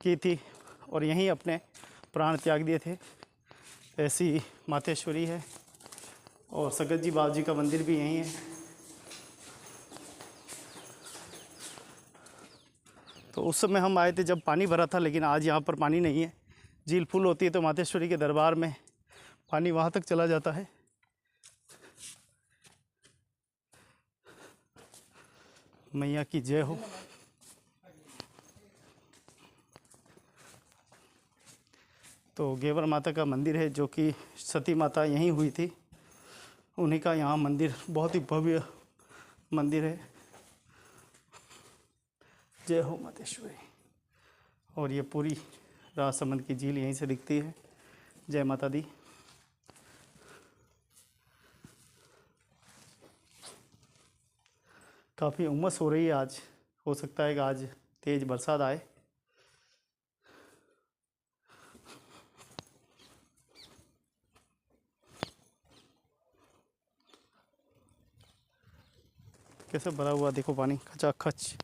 की थी और यहीं अपने प्राण त्याग दिए थे। ऐसी मातेश्वरी है और सगत जी बाबा जी का मंदिर भी यहीं है। तो उस समय हम आए थे जब पानी भरा था, लेकिन आज यहाँ पर पानी नहीं है। झील फुल होती है तो मातेश्वरी के दरबार में पानी वहाँ तक चला जाता है। मैया की जय हो। तो गेवर माता का मंदिर है जो कि सती माता यहीं हुई थी, उन्हीं का यहाँ मंदिर, बहुत ही भव्य मंदिर है। जय हो मातेश्वरी। और ये पूरी राजसमंद की झील यहीं से दिखती है। जय माता दी। काफ़ी उमस हो रही है आज, हो सकता है कि आज तेज़ बरसात आए। कैसे भरा हुआ देखो पानी, खचाखच।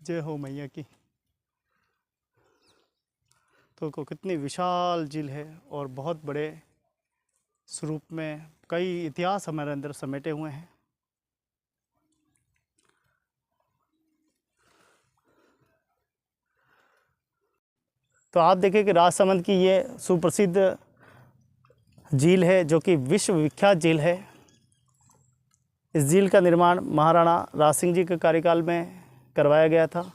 जय हो मैया की। तो कितनी विशाल झील है और बहुत बड़े स्वरूप में कई इतिहास हमारे अंदर समेटे हुए हैं। तो आप देखें कि राजसमंद की ये सुप्रसिद्ध झील है जो कि विश्व विख्यात झील है। इस झील का निर्माण महाराणा राज सिंह जी के कार्यकाल में करवाया गया था।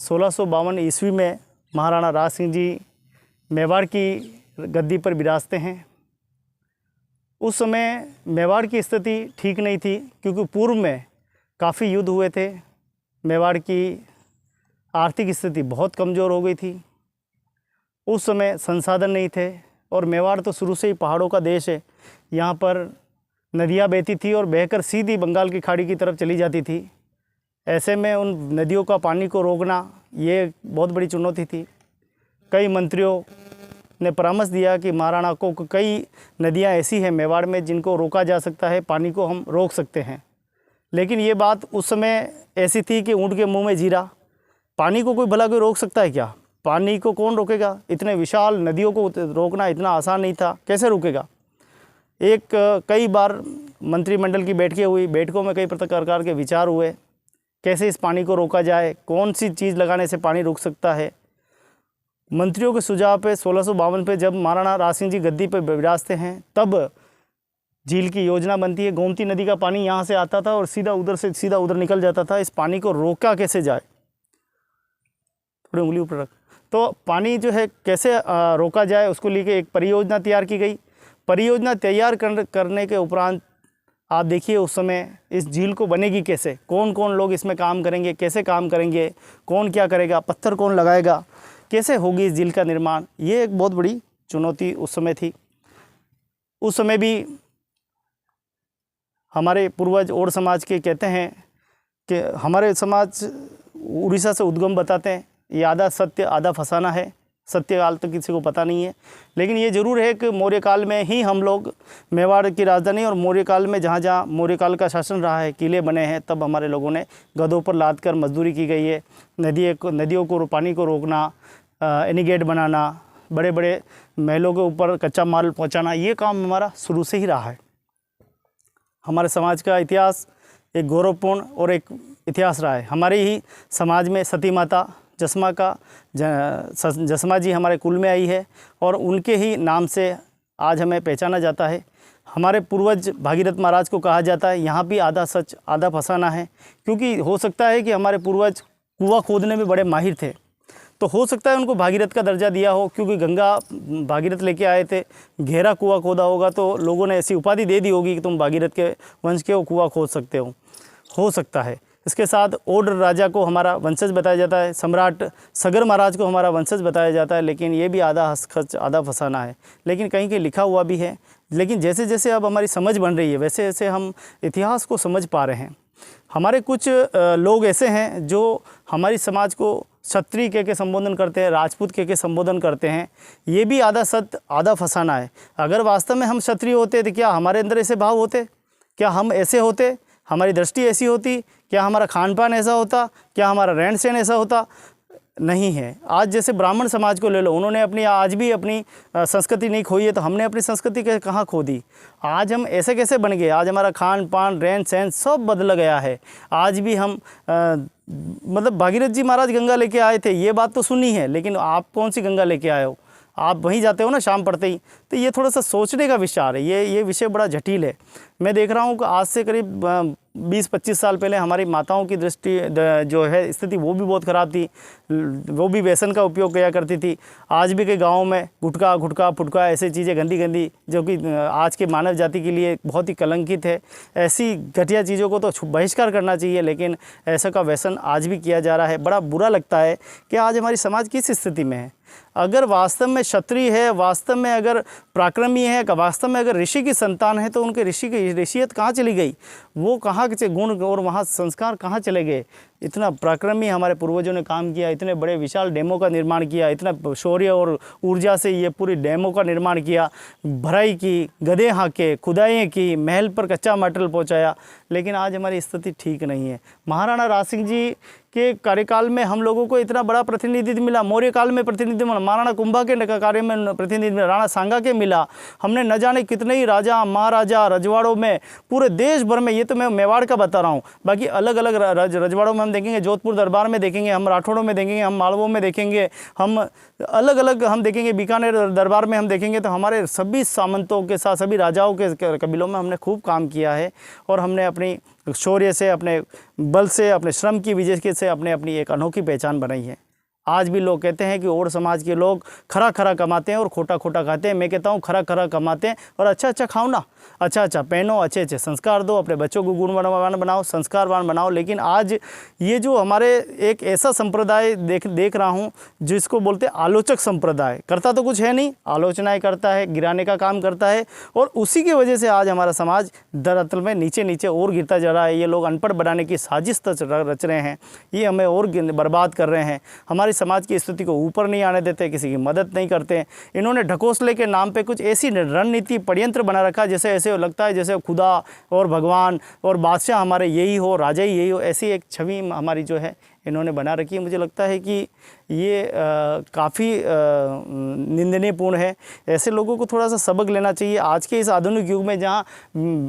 1652 ईस्वी में महाराणा राज सिंह जी मेवाड़ की गद्दी पर विराजते हैं। उस समय मेवाड़ की स्थिति ठीक नहीं थी, क्योंकि पूर्व में काफ़ी युद्ध हुए थे। मेवाड़ की आर्थिक स्थिति बहुत कमज़ोर हो गई थी। उस समय संसाधन नहीं थे और मेवाड़ तो शुरू से ही पहाड़ों का देश है। यहाँ पर नदियाँ बहती थी और बहकर सीधी बंगाल की खाड़ी की तरफ चली जाती थी। ऐसे में उन नदियों का पानी को रोकना ये बहुत बड़ी चुनौती थी। कई मंत्रियों ने परामर्श दिया कि महाराणा को कई नदियाँ ऐसी हैं मेवाड़ में जिनको रोका जा सकता है, पानी को हम रोक सकते हैं। लेकिन ये बात उस समय ऐसी थी कि ऊँट के मुँह में जीरा। पानी को कोई भला कोई रोक सकता है क्या? पानी को कौन रोकेगा? इतने विशाल नदियों को रोकना इतना आसान नहीं था, कैसे रुकेगा? कई बार मंत्रिमंडल की बैठकें हुई, बैठकों में कई प्रकार के विचार हुए, कैसे इस पानी को रोका जाए, कौन सी चीज़ लगाने से पानी रुक सकता है। मंत्रियों के सुझाव पे 1652 पे जब महाराणा राज सिंह जी गद्दी पे विराजते हैं तब झील की योजना बनती है। गोमती नदी का पानी यहाँ से आता था और सीधा उधर से सीधा उधर निकल जाता था। इस पानी को रोका कैसे जाए, थोड़ी उंगली ऊपर रख, तो पानी जो है कैसे रोका जाए उसको लेके एक परियोजना तैयार की गई। परियोजना तैयार करने के उपरांत आप देखिए उस समय इस झील को बनेगी कैसे, कौन कौन लोग इसमें काम करेंगे, कैसे काम करेंगे, कौन क्या करेगा, पत्थर कौन लगाएगा, कैसे होगी इस झील का निर्माण। ये एक बहुत बड़ी चुनौती उस समय थी। उस समय भी हमारे पूर्वज और समाज के कहते हैं कि हमारे समाज उड़ीसा से उद्गम बताते हैं। ये आधा सत्य आधा फसाना है, सत्य काल तो किसी को पता नहीं है, लेकिन ये ज़रूर है कि मौर्य काल में ही हम लोग मेवाड़ की राजधानी और मौर्य काल में जहाँ जहाँ मौर्य काल का शासन रहा है, किले बने हैं, तब हमारे लोगों ने गधों पर लाद कर मजदूरी की गई है। नदियों को पानी को रोकना, एनीगेट बनाना, बड़े बड़े महलों के ऊपर कच्चा माल पहुँचाना, ये काम हमारा शुरू से ही रहा है। हमारे समाज का इतिहास एक गौरवपूर्ण और एक इतिहास रहा है। हमारे ही समाज में सती माता जसमा जी हमारे कुल में आई है और उनके ही नाम से आज हमें पहचाना जाता है। हमारे पूर्वज भागीरथ महाराज को कहा जाता है, यहाँ भी आधा सच आधा फसाना है, क्योंकि हो सकता है कि हमारे पूर्वज कुआं खोदने में बड़े माहिर थे, तो हो सकता है उनको भागीरथ का दर्जा दिया हो, क्योंकि गंगा भागीरथ लेके आए थे, गहरा कुआं खोदा होगा तो लोगों ने ऐसी उपाधि दे दी होगी कि तुम भागीरथ के वंश के हो, कुआं खोद सकते हो सकता है। इसके साथ ओड राजा को हमारा वंशज बताया जाता है, सम्राट सगर महाराज को हमारा वंशज बताया जाता है, लेकिन ये भी आधा हस्तखर्च आधा फसाना है, लेकिन कहीं कहीं लिखा हुआ भी है। लेकिन जैसे जैसे अब हमारी समझ बन रही है वैसे वैसे हम इतिहास को समझ पा रहे हैं। हमारे कुछ लोग ऐसे हैं जो हमारी समाज को क्षत्रिय कह के संबोधन करते हैं, राजपूत कह के संबोधन करते हैं, ये भी आधा सत्य आधा फसाना है। अगर वास्तव में हम क्षत्रिय होते तो क्या हमारे अंदर ऐसे भाव होते, क्या हम ऐसे होते, हमारी दृष्टि ऐसी होती, क्या हमारा खान पान ऐसा होता, क्या हमारा रहन सहन ऐसा होता? नहीं है। आज जैसे ब्राह्मण समाज को ले लो, उन्होंने अपनी आज भी अपनी संस्कृति नहीं खोई है, तो हमने अपनी संस्कृति कहाँ खो दी? आज हम ऐसे कैसे बन गए? आज हमारा खान पान रहन सहन सब बदल गया है। आज भी हम मतलब भागीरथ जी महाराज गंगा लेके आए थे, ये बात तो सुनी है, लेकिन आप कौन सी गंगा लेके आए हो? आप वहीं जाते हो ना शाम पड़ते ही। तो ये थोड़ा सा सोचने का विचार है, ये विषय बड़ा जटिल है। मैं देख रहा हूँ कि आज से करीब 20-25 साल पहले हमारी माताओं की दृष्टि जो है स्थिति वो भी बहुत ख़राब थी, वो भी व्यसन का उपयोग किया करती थी। आज भी कई गाँव में गुटखा फुटका ऐसी चीज़ें गंदी गंदी जो कि आज के मानव जाति के लिए बहुत ही कलंकित है, ऐसी घटिया चीज़ों को तो बहिष्कार करना चाहिए, लेकिन ऐसा का व्यसन आज भी किया जा रहा है। बड़ा बुरा लगता है कि आज हमारी समाज किस स्थिति में है। अगर वास्तव में क्षत्रिय है, वास्तव में अगर पराक्रमी है, वास्तव में अगर ऋषि की संतान है, तो उनके ऋषियत कहाँ चली गई? वो कहाँ के गुण और वहाँ संस्कार कहाँ चले गए? इतना पराक्रमी हमारे पूर्वजों ने काम किया, इतने बड़े विशाल डैमों का निर्माण किया, इतना शौर्य और ऊर्जा से ये पूरी डैमों का निर्माण किया, भराई की, गधे हाँके, खुदाइयाँ की, महल पर कच्चा मटेरियल पहुँचाया, लेकिन आज हमारी स्थिति ठीक नहीं है। महाराणा राज सिंह जी के कार्यकाल में हम लोगों को इतना बड़ा प्रतिनिधित्व मिला, मौर्य काल में प्रतिनिधित्व मिला, महाराणा कुंभा के कार्य में प्रतिनिधित्व मिला, राणा सांगा के मिला। हमने न जाने कितने ही राजा महाराजा रजवाड़ों में पूरे देश भर में, ये तो मैं मेवाड़ का बता रहा हूँ, बाकी अलग अलग रजवाड़ों में हम देखेंगे, जोधपुर दरबार में देखेंगे, हम राठौड़ों में देखेंगे, हम मालवों में देखेंगे, हम अलग अलग हम देखेंगे, बीकानेर दरबार में हम देखेंगे, तो हमारे सभी सामंतों के साथ सभी राजाओं के कबीलों में हमने खूब काम किया है और हमने अपनी शौर्य से, अपने बल से, अपने श्रम की वजह से अपनी एक अनोखी पहचान बनाई है। आज भी लोग कहते हैं कि और समाज के लोग खरा कमाते हैं और खोटा खाते हैं। मैं कहता हूँ खरा कमाते हैं और अच्छा खाओ ना, अच्छा पहनो, अच्छे संस्कार दो, अपने बच्चों को गुणवान बनाओ, संस्कारवान बनाओ। लेकिन आज ये जो हमारे एक ऐसा संप्रदाय देख रहा हूँ जिसको बोलते हैं आलोचक संप्रदाय, करता तो कुछ है नहीं, आलोचनाएँ करता है, गिराने का काम करता है, और उसी की वजह से आज हमारा समाज दरअसल में नीचे और गिरता जा रहा है। ये लोग अनपढ़ बनाने की साजिश रच रहे हैं, ये हमें और बर्बाद कर रहे हैं, हमारी समाज की स्थिति को ऊपर नहीं आने देते, किसी की मदद नहीं करते। इन्होंने ढकोसले के नाम पे कुछ ऐसी रणनीति षड्यंत्र बना रखा जैसे ऐसे लगता है जैसे खुदा और भगवान और बादशाह हमारे यही हो, राजा ही यही हो, ऐसी एक छवि हमारी जो है इन्होंने बना रखी है। मुझे लगता है कि ये काफ़ी निंदनीयपूर्ण है। ऐसे लोगों को थोड़ा सा सबक लेना चाहिए। आज के इस आधुनिक युग में जहाँ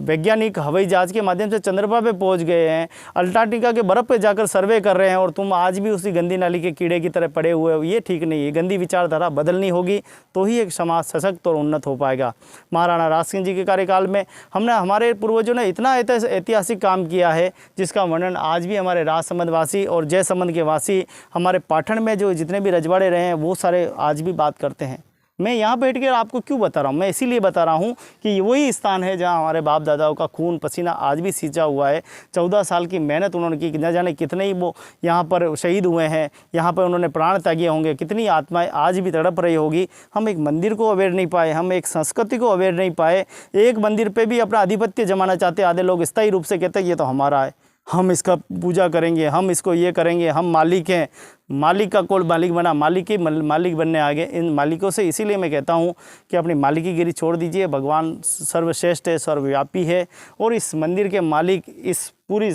वैज्ञानिक हवाई जहाज़ के माध्यम से चंद्रमा पे पहुँच गए हैं, अंटार्कटिका के बर्फ़ पे जाकर सर्वे कर रहे हैं, और तुम आज भी उसी गंदी नाली के कीड़े की तरह पड़े हुए हो, ये ठीक नहीं है। गंदी विचारधारा बदलनी होगी, तो ही एक समाज सशक्त और उन्नत हो पाएगा। महाराणा राज सिंह जी के कार्यकाल में हमारे पूर्वजों ने इतना ऐतिहासिक काम किया है, जिसका वर्णन आज भी हमारे राजसमंद वासी और जयसमंद के वासी, हमारे पाटन में जो जितने भी रजवाड़े रहे हैं, वो सारे आज भी बात करते हैं। मैं यहाँ बैठ कर आपको क्यों बता रहा हूँ? मैं इसीलिए बता रहा हूँ कि वही स्थान है जहाँ हमारे बाप दादाओं का खून पसीना आज भी सींचा हुआ है। 14 साल की मेहनत उन्होंने की, न जाने कितने ही वो यहाँ पर शहीद हुए हैं, यहाँ पर उन्होंने प्राण त्यागे होंगे, कितनी आत्माएं आज भी तड़प रही होगी। हम एक मंदिर को अवेयर नहीं पाए, हम एक संस्कृति को अवेयर नहीं पाए। एक मंदिर पर भी अपना आधिपत्य जमाना चाहते। आधे लोग स्थायी रूप से कहते हैं ये तो हमारा है, हम इसका पूजा करेंगे, हम इसको ये करेंगे, हम मालिक हैं। मालिक का कौन मालिक बना? मालिक बनने आ गए। इन मालिकों से इसीलिए मैं कहता हूँ कि अपनी मालिकीगिरी छोड़ दीजिए। भगवान सर्वश्रेष्ठ है, सर्वव्यापी है, और इस मंदिर के मालिक इस पूरी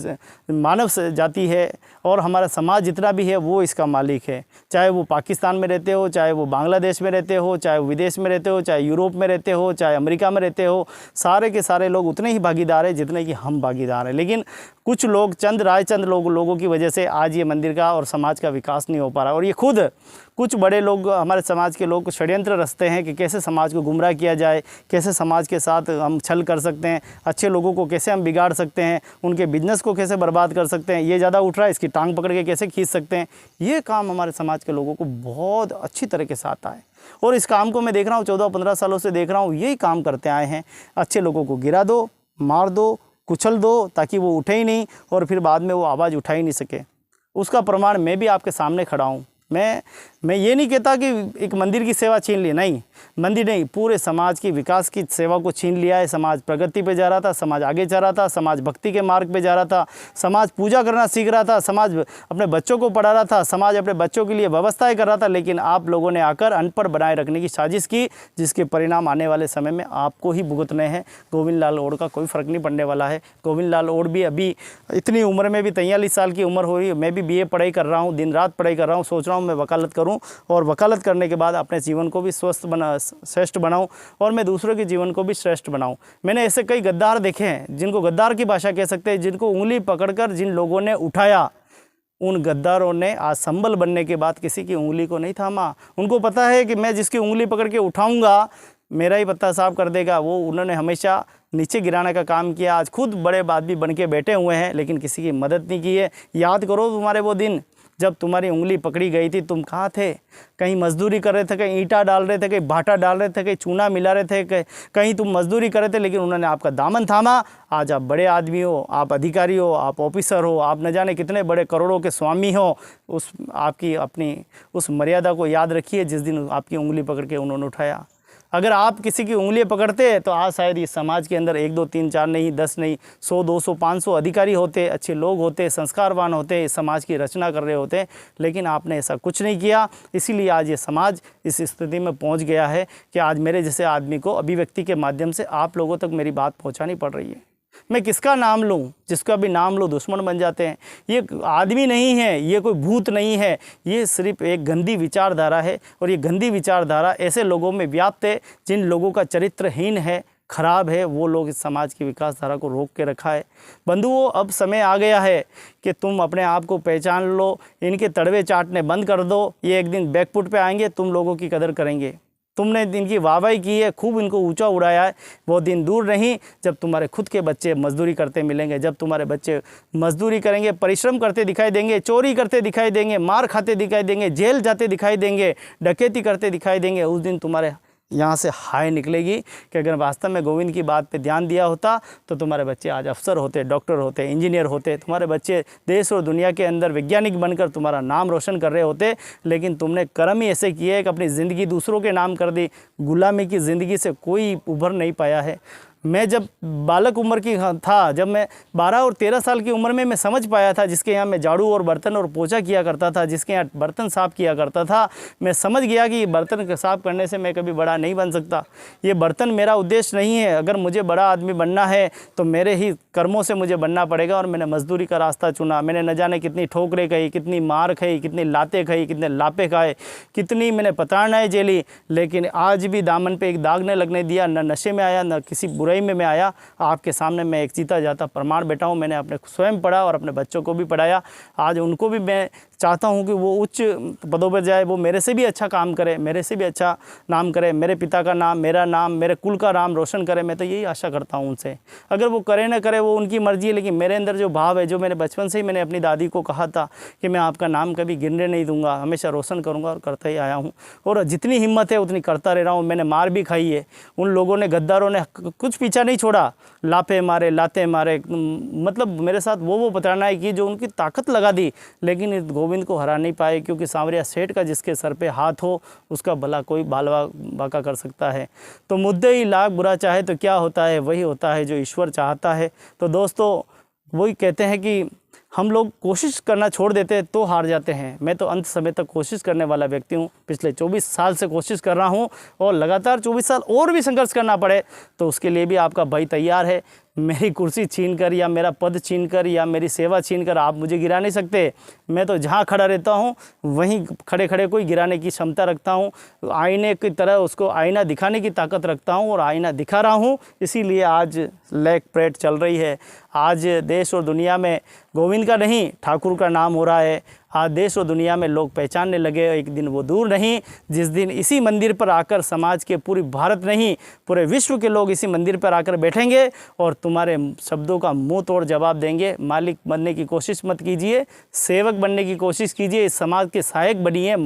मानव जाति है, और हमारा समाज जितना भी है वो इसका मालिक है। चाहे वो पाकिस्तान में रहते हो, चाहे वो बांग्लादेश में रहते हो, चाहे वो विदेश में रहते हो, चाहे यूरोप में रहते हो, चाहे अमेरिका में रहते हो, सारे के सारे लोग उतने ही भागीदार हैं जितने कि हम भागीदार हैं। लेकिन कुछ लोग, चंद रायचंद लोगों की वजह से आज ये मंदिर का और समाज का विकास नहीं हो पा रहा। और ये खुद कुछ बड़े लोग, हमारे समाज के लोग षड्यंत्र रचते हैं कि कैसे समाज को गुमराह किया जाए, कैसे समाज के साथ हम छल कर सकते हैं, अच्छे लोगों को कैसे हम बिगाड़ सकते हैं, उनके बिजनेस को कैसे बर्बाद कर सकते हैं, ये ज़्यादा उठ रहा है इसकी टांग पकड़ के कैसे खींच सकते हैं। ये काम हमारे समाज के लोगों को बहुत अच्छी तरीके से आता है, और इस काम को मैं देख रहा हूँ 14-15 सालों से देख रहा हूँ, यही काम करते आए हैं। अच्छे लोगों को गिरा दो, मार दो, कुचल दो, ताकि वो उठे ही नहीं, और फिर बाद में वो आवाज़ उठा ही नहीं सके। उसका प्रमाण मैं भी आपके सामने खड़ा हूँ। मैं ये नहीं कहता कि एक मंदिर की सेवा छीन ली, नहीं, मंदिर नहीं, पूरे समाज की विकास की सेवा को छीन लिया है। समाज प्रगति पे जा रहा था, समाज आगे जा रहा था, समाज भक्ति के मार्ग पे जा रहा था, समाज पूजा करना सीख रहा था, समाज अपने बच्चों को पढ़ा रहा था, समाज अपने बच्चों के लिए व्यवस्थाएं कर रहा था। लेकिन आप लोगों ने आकर अनपढ़ बनाए रखने की साजिश की, जिसके परिणाम आने वाले समय में आपको ही भुगतने हैं। गोविंद लाल ओड का कोई फ़र्क नहीं पड़ने वाला है। गोविंद लाल ओड भी अभी इतनी उम्र में भी 43 साल की उम्र हुई, मैं भी BA पढ़ाई कर रहा हूँ, दिन रात पढ़ाई कर रहा हूँ, सोच रहा हूँ मैं वकालत करूँ, और वकालत करने के बाद अपने जीवन को भी श्रेष्ठ बनाऊं, और मैं दूसरों के जीवन को भी श्रेष्ठ बनाऊं। मैंने ऐसे कई गद्दार देखे हैं, जिनको गद्दार की भाषा कह सकते हैं, जिनको उंगली पकड़कर जिन लोगों ने उठाया, उन गद्दारों ने आज संबल बनने के बाद किसी की उंगली को नहीं थामा। उनको पता है कि मैं जिसकी उंगली पकड़ के उठाऊंगा मेरा ही पत्ता साफ कर देगा। वो उन्होंने हमेशा नीचे गिराने का काम किया। आज खुद बड़े आदमी बन के बैठे हुए हैं, लेकिन किसी की मदद नहीं की है। याद करो तुम्हारे वो दिन जब तुम्हारी उंगली पकड़ी गई थी, तुम कहाँ थे? कहीं मजदूरी कर रहे थे, कहीं ईंटा डाल रहे थे, कहीं भाटा डाल रहे थे, कहीं चूना मिला रहे थे, कहीं तुम मजदूरी कर रहे थे, लेकिन उन्होंने आपका दामन थामा। आज आप बड़े आदमी हो, आप अधिकारी हो, आप ऑफिसर हो, आप न जाने कितने बड़े करोड़ों के स्वामी हो। उस आपकी अपनी उस मर्यादा को याद रखिए जिस दिन आपकी उंगली पकड़ के उन्होंने उठाया। अगर आप किसी की उंगली पकड़ते तो आज शायद इस समाज के अंदर 1 2 3 4 नहीं 10 नहीं 100 200 500 अधिकारी होते, अच्छे लोग होते, संस्कारवान होते, इस समाज की रचना कर रहे होते। लेकिन आपने ऐसा कुछ नहीं किया, इसीलिए आज ये समाज इस स्थिति में पहुंच गया है कि आज मेरे जैसे आदमी को अभिव्यक्ति के माध्यम से आप लोगों तक मेरी बात पहुँचानी पड़ रही है। मैं किसका नाम लूं? जिसका भी नाम लो दुश्मन बन जाते हैं। ये आदमी नहीं है, ये कोई भूत नहीं है, ये सिर्फ एक गंदी विचारधारा है। और ये गंदी विचारधारा ऐसे लोगों में व्याप्त है जिन लोगों का चरित्रहीन है, खराब है। वो लोग इस समाज की विकास धारा को रोक के रखा है। बंधुओं, अब समय आ गया है कि तुम अपने आप को पहचान लो, इनके तड़वे चाटने बंद कर दो। ये एक दिन बैकफुट पे आएंगे, तुम लोगों की कदर करेंगे। तुमने इनकी वाहवाही की है, खूब इनको ऊंचा उड़ाया है, वो दिन दूर नहीं जब तुम्हारे खुद के बच्चे मजदूरी करते मिलेंगे। जब तुम्हारे बच्चे मजदूरी करेंगे, परिश्रम करते दिखाई देंगे, चोरी करते दिखाई देंगे, मार खाते दिखाई देंगे, जेल जाते दिखाई देंगे, डकैती करते दिखाई देंगे, उस दिन तुम्हारे यहाँ से हाय निकलेगी कि अगर वास्तव में गोविंद की बात पे ध्यान दिया होता तो तुम्हारे बच्चे आज अफसर होते, डॉक्टर होते, इंजीनियर होते, तुम्हारे बच्चे देश और दुनिया के अंदर वैज्ञानिक बनकर तुम्हारा नाम रोशन कर रहे होते। लेकिन तुमने कर्म ही ऐसे किए कि अपनी ज़िंदगी दूसरों के नाम कर दी। गुलामी की ज़िंदगी से कोई उभर नहीं पाया है। मैं जब बालक उम्र की था, जब मैं 12 और 13 साल की उम्र में मैं समझ पाया था, जिसके यहाँ मैं झाड़ू और बर्तन और पोछा किया करता था, जिसके यहाँ बर्तन साफ़ किया करता था, मैं समझ गया कि ये बर्तन साफ़ करने से मैं कभी बड़ा नहीं बन सकता। ये बर्तन मेरा उद्देश्य नहीं है। अगर मुझे बड़ा आदमी बनना है तो मेरे ही कर्मों से मुझे बनना पड़ेगा और मैंने मजदूरी का रास्ता चुना। मैंने न जाने कितनी ठोकरें खाई, कितनी मार खाई, कितनी लातें खाई, कितने लापे खाए, कितनी मैंने प्रताड़नाएं झेली, लेकिन आज भी दामन पे एक दाग नहीं लगने दिया। न नशे में आया, न किसी बुराई में मैं आया। आपके सामने मैं एक जीता जाता प्रमाण बैठा हूँ। मैंने अपने स्वयं पढ़ा और अपने बच्चों को भी पढ़ाया। आज उनको भी मैं चाहता हूँ कि वो उच्च पदों पर जाए, वो मेरे से भी अच्छा काम करे, मेरे से भी अच्छा नाम करे, मेरे पिता का नाम, मेरा नाम, मेरे कुल का नाम रोशन करे। मैं तो यही आशा करता हूँ उनसे। अगर वो करे ना करे वो उनकी मर्जी है, लेकिन मेरे अंदर जो भाव है, जो मैंने बचपन से ही मैंने अपनी दादी को कहा था कि मैं आपका नाम कभी गिरने नहीं दूंगा, हमेशा रोशन करूँगा, और करता ही आया हूँ। और जितनी हिम्मत है उतनी करता रह रहा हूँ। मैंने मार भी खाई है। उन लोगों ने, गद्दारों ने कुछ पीछा नहीं छोड़ा, लापे मारे, लाते मारे, मतलब मेरे साथ वो प्रताड़नाएं की जो उनकी ताकत लगा दी, लेकिन इस गोविंद को हरा नहीं पाए। क्योंकि सांवरिया सेठ का जिसके सर पे हाथ हो उसका भला कोई बालवा बाका कर सकता है। तो मुद्दे ही लाख बुरा चाहे तो क्या होता है, वही होता है जो ईश्वर चाहता है। तो दोस्तों वही कहते हैं कि हम लोग कोशिश करना छोड़ देते हैं तो हार जाते हैं। मैं तो अंत समय तक कोशिश करने वाला व्यक्ति हूँ। पिछले 24 साल से कोशिश कर रहा हूँ और लगातार 24 साल और भी संघर्ष करना पड़े तो उसके लिए भी आपका भाई तैयार है। मेरी कुर्सी छीनकर या मेरा पद छीनकर या मेरी सेवा छीनकर आप मुझे गिरा नहीं सकते। मैं तो जहाँ खड़ा रहता हूँ वहीं खड़े खड़े कोई गिराने की क्षमता रखता हूँ। आईने की तरह उसको आईना दिखाने की ताकत रखता हूँ और आईना दिखा रहा हूँ। इसीलिए आज लेग परेड चल रही है। आज देश और दुनिया में गोविंद का नहीं ठाकुर का नाम हो रहा है। आज देश और दुनिया में लोग पहचानने लगे। एक दिन वो दूर नहीं जिस दिन इसी मंदिर पर आकर समाज के, पूरी भारत नहीं पूरे विश्व के लोग इसी मंदिर पर आकर बैठेंगे और तुम्हारे शब्दों का मुंह तोड़ जवाब देंगे। मालिक बनने की कोशिश मत कीजिए, सेवक बनने की कोशिश कीजिए। इस समाज के सहायक बनिए।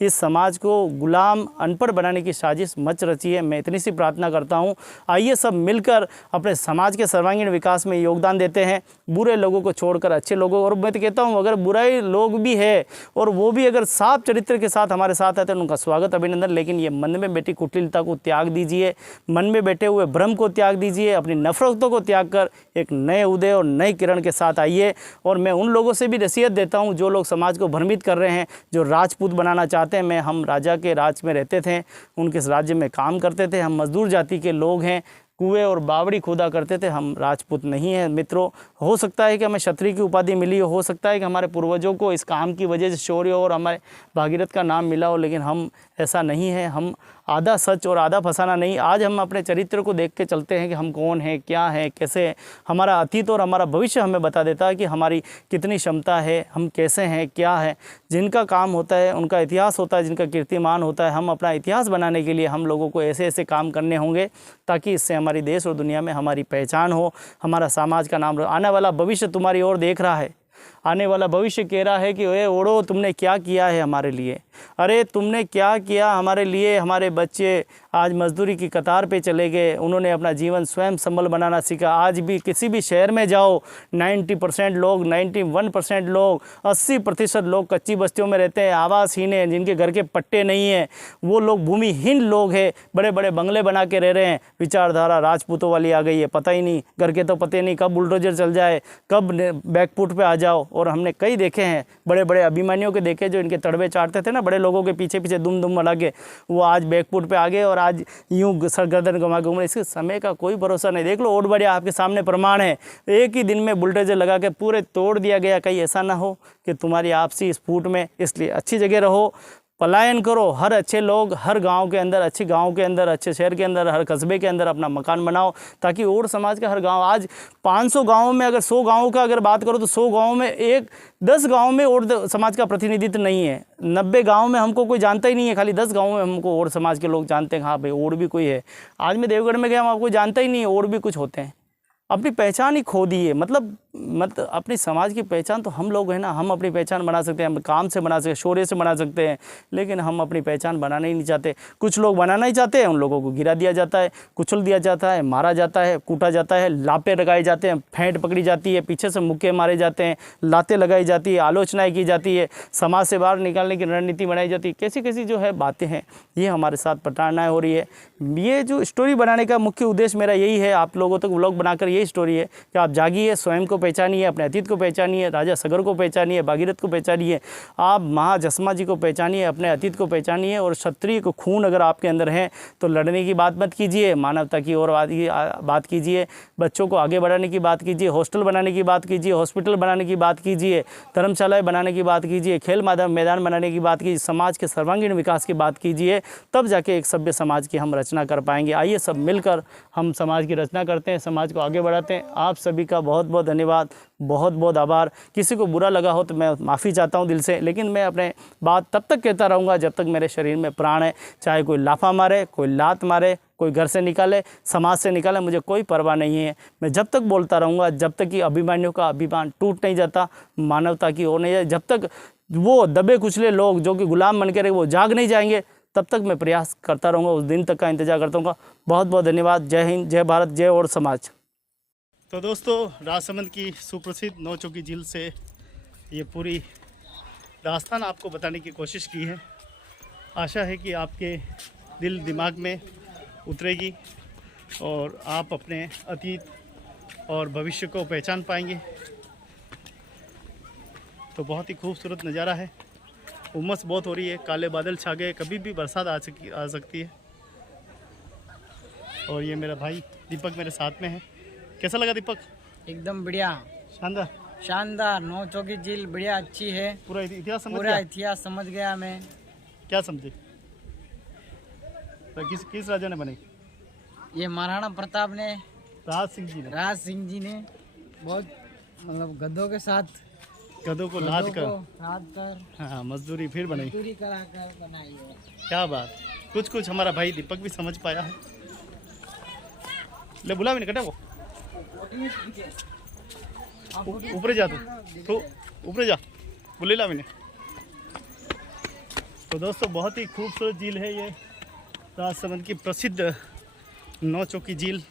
इस समाज को गुलाम, अनपढ़ बनाने की साजिश मच रची है। मैं इतनी सी प्रार्थना करता हूँ, आइए सब मिलकर अपने समाज के सर्वांगीण विकास में योगदान देते हैं। बुरे लोगों को छोड़कर अच्छे लोगों, और मैं तो कहता हूँ अगर बुराई लोग भी है और वो भी अगर साफ चरित्र के साथ हमारे साथ आते हैं उनका स्वागत, अभिनंदन। लेकिन ये मन में बैठी कुटिलता को त्याग दीजिए, मन में बैठे हुए भ्रम को त्याग दीजिए, अपनी नफरतों को त्याग कर एक नए उदय और नई किरण के साथ आइए। और मैं उन लोगों से भी नसीहत देता हूँ जो लोग समाज को भ्रमित कर रहे हैं, जो राजपूत बनाना चाहते हैं। हम राजा के राज में रहते थे, उनके राज्य में काम करते थे। हम मजदूर जाति के लोग हैं, कुएं और बावड़ी खोदा करते थे। हम राजपूत नहीं हैं मित्रों। हो सकता है कि हमें क्षत्रिय की उपाधि मिली हो सकता है कि हमारे पूर्वजों को इस काम की वजह से शौर्य और हमारे भागीरथ का नाम मिला हो, लेकिन हम ऐसा नहीं है। हम आधा सच और आधा फसाना नहीं। आज हम अपने चरित्र को देख के चलते हैं कि हम कौन हैं, क्या हैं, कैसे हैं। हमारा अतीत और हमारा भविष्य हमें बता देता है कि हमारी कितनी क्षमता है, हम कैसे हैं, क्या है। जिनका काम होता है उनका इतिहास होता है, जिनका कीर्तिमान होता है। हम अपना इतिहास बनाने के लिए हम लोगों को ऐसे ऐसे काम करने होंगे ताकि इससे हमारी देश और दुनिया में हमारी पहचान हो, हमारा समाज का नाम। आने वाला भविष्य तुम्हारी ओर देख रहा है। आने वाला भविष्य कह रहा है कि ओए ओढ़ो, तुमने क्या किया है हमारे लिए। अरे तुमने क्या किया हमारे लिए। हमारे बच्चे आज मजदूरी की कतार पे चले गए, उन्होंने अपना जीवन स्वयं संबल बनाना सीखा। आज भी किसी भी शहर में जाओ 90% लोग, 91% लोग, 80% लोग कच्ची बस्तियों में रहते हैं, आवासहीन हैं, जिनके घर के पट्टे नहीं हैं। वो लोग भूमिहीन लोग हैं, बड़े बड़े बंगले बना के रह रहे हैं। विचारधारा राजपूतों वाली आ गई है, पता ही नहीं, घर के तो पते नहीं कब बुलडोजर चल जाए, कब बैकफुट पे आ जाओ। और हमने कई देखे हैं, बड़े बड़े अभिमानियों के देखे जो इनके तड़वे चाटते थे ना, बड़े लोगों के पीछे पीछे दुम दुम लगा के, वो आज बैकफुट पे आ गए और आज यूं सर गर्दन घुमा के घूम रहे। इसके समय का कोई भरोसा नहीं। देख लो ओट बढ़िया आपके सामने प्रमाण है, एक ही दिन में बुलडोजर लगा के पूरे तोड़ दिया गया। कहीं ऐसा ना हो कि तुम्हारी आपसी स्फूट में, इसलिए अच्छी जगह रहो, पलायन करो। हर अच्छे लोग हर गांव के अंदर, अच्छे गांव के अंदर, अच्छे शहर के अंदर, हर कस्बे के अंदर अपना मकान बनाओ, ताकि और समाज का हर गांव, आज 500 गांवों में अगर 100 गांवों का अगर बात करो तो 100 गांवों में 10 गांव में और समाज का प्रतिनिधित्व नहीं है। 90 गांव में हमको कोई जानता ही नहीं है, खाली 10 गाँव में हमको और समाज के लोग जानते हैं। हाँ भाई और भी कोई है। आज मैं देवगढ़ में गया, हम आपको जानता ही नहीं है, और भी कुछ होते हैं। अपनी पहचान ही खो दी है। मतलब अपनी समाज की पहचान तो हम लोग हैं ना, हम अपनी पहचान बना सकते हैं, हम काम से बना सकते हैं, शौर्य से बना सकते हैं, लेकिन हम अपनी पहचान बनाना ही नहीं चाहते। कुछ लोग बनाना ही चाहते हैं, उन लोगों को गिरा दिया जाता है, कुचल दिया जाता है, मारा जाता है, कूटा जाता है, लापे लगाए जाते हैं, फेंट पकड़ी जाती है, पीछे से मुक्के मारे जाते हैं, लातें लगाई जाती है, आलोचनाएँ की जाती है, समाज से बाहर निकालने की रणनीति बनाई जाती है। कैसी कैसी जो है बातें हैं, ये हमारे साथ प्रताड़नाएँ हो रही है। ये जो स्टोरी बनाने का मुख्य उद्देश्य मेरा यही है, आप लोगों तक व्लॉग बनाकर यही स्टोरी है कि आप जागिए, स्वयं को पहचानिए, अपने अतीत को पहचानिए, राजा सगर को पहचानिए, भागीरथ को पहचानिए, आप महाजस्मा जी को पहचानिए, अपने अतीत को पहचानिए। और क्षत्रिय को खून अगर आपके अंदर है तो लड़ने की बात मत कीजिए, मानवता की और बात कीजिए, बच्चों को आगे बढ़ाने की बात कीजिए, हॉस्टल बनाने की बात कीजिए, हॉस्पिटल बनाने की बात कीजिए, धर्मशालाएँ बनाने की बात कीजिए, खेल मैदान बनाने की बात कीजिए, समाज के सर्वांगीण विकास की बात कीजिए, तब जाके एक सभ्य समाज की हम रचना कर पाएंगे। आइए सब मिलकर हम समाज की रचना करते हैं, समाज को आगे बढ़ाते हैं। आप सभी का बहुत बहुत धन्यवाद, बहुत बहुत आभार। किसी को बुरा लगा हो तो मैं माफ़ी चाहता हूं दिल से, लेकिन मैं अपने बात तब तक कहता रहूँगा जब तक मेरे शरीर में प्राण है। चाहे कोई लाफा मारे, कोई लात मारे, कोई घर से निकाले, समाज से निकाले, मुझे कोई परवाह नहीं है। मैं जब तक बोलता रहूँगा, जब तक कि अभिमानियों का अभिमान टूट नहीं जाता, मानवता की ओर नहीं जाए, जब तक वो दबे कुचले लोग जो कि गुलाम बन के रहे वो जाग नहीं जाएंगे, तब तक मैं प्रयास करता रहूँगा, उस दिन तक का इंतजार करता हूँ। बहुत बहुत धन्यवाद। जय हिंद, जय भारत, जय और समाज। तो दोस्तों, राजसमंद की सुप्रसिद्ध नौ चौकी झील से ये पूरी दास्तान आपको बताने की कोशिश की है। आशा है कि आपके दिल दिमाग में उतरेगी और आप अपने अतीत और भविष्य को पहचान पाएंगे। तो बहुत ही खूबसूरत नज़ारा है। उमस बहुत हो रही है, काले बादल छा गए, कभी भी बरसात आ सकती है। और ये मेरा भाई दीपक मेरे साथ में है। कैसा लगा दीपक? एकदम बढ़िया, शानदार शानदार। नौ चौकी झील बढ़िया, अच्छी है। पूरा इतिहास समझ पूरा गया? इतिहास समझ गया मैं। क्या समझे? तो किस राजा ने बनाई? ये महाराणा प्रताप ने, राज सिंह जी ने बहुत मतलब गधों के साथ, गधों को लाद कर हाँ, मजदूरी फिर बनाई। मजदूरी कराकर बनाई है। क्या बात। कुछ हमारा भाई दीपक भी समझ पाया है। ले बुला भी नहीं कटा वो ऊपर जा, तो ऊपर जा, बुले ला मैंने। तो दोस्तों, बहुत ही खूबसूरत झील है ये, राजसमंद की प्रसिद्ध नौ चौकी झील।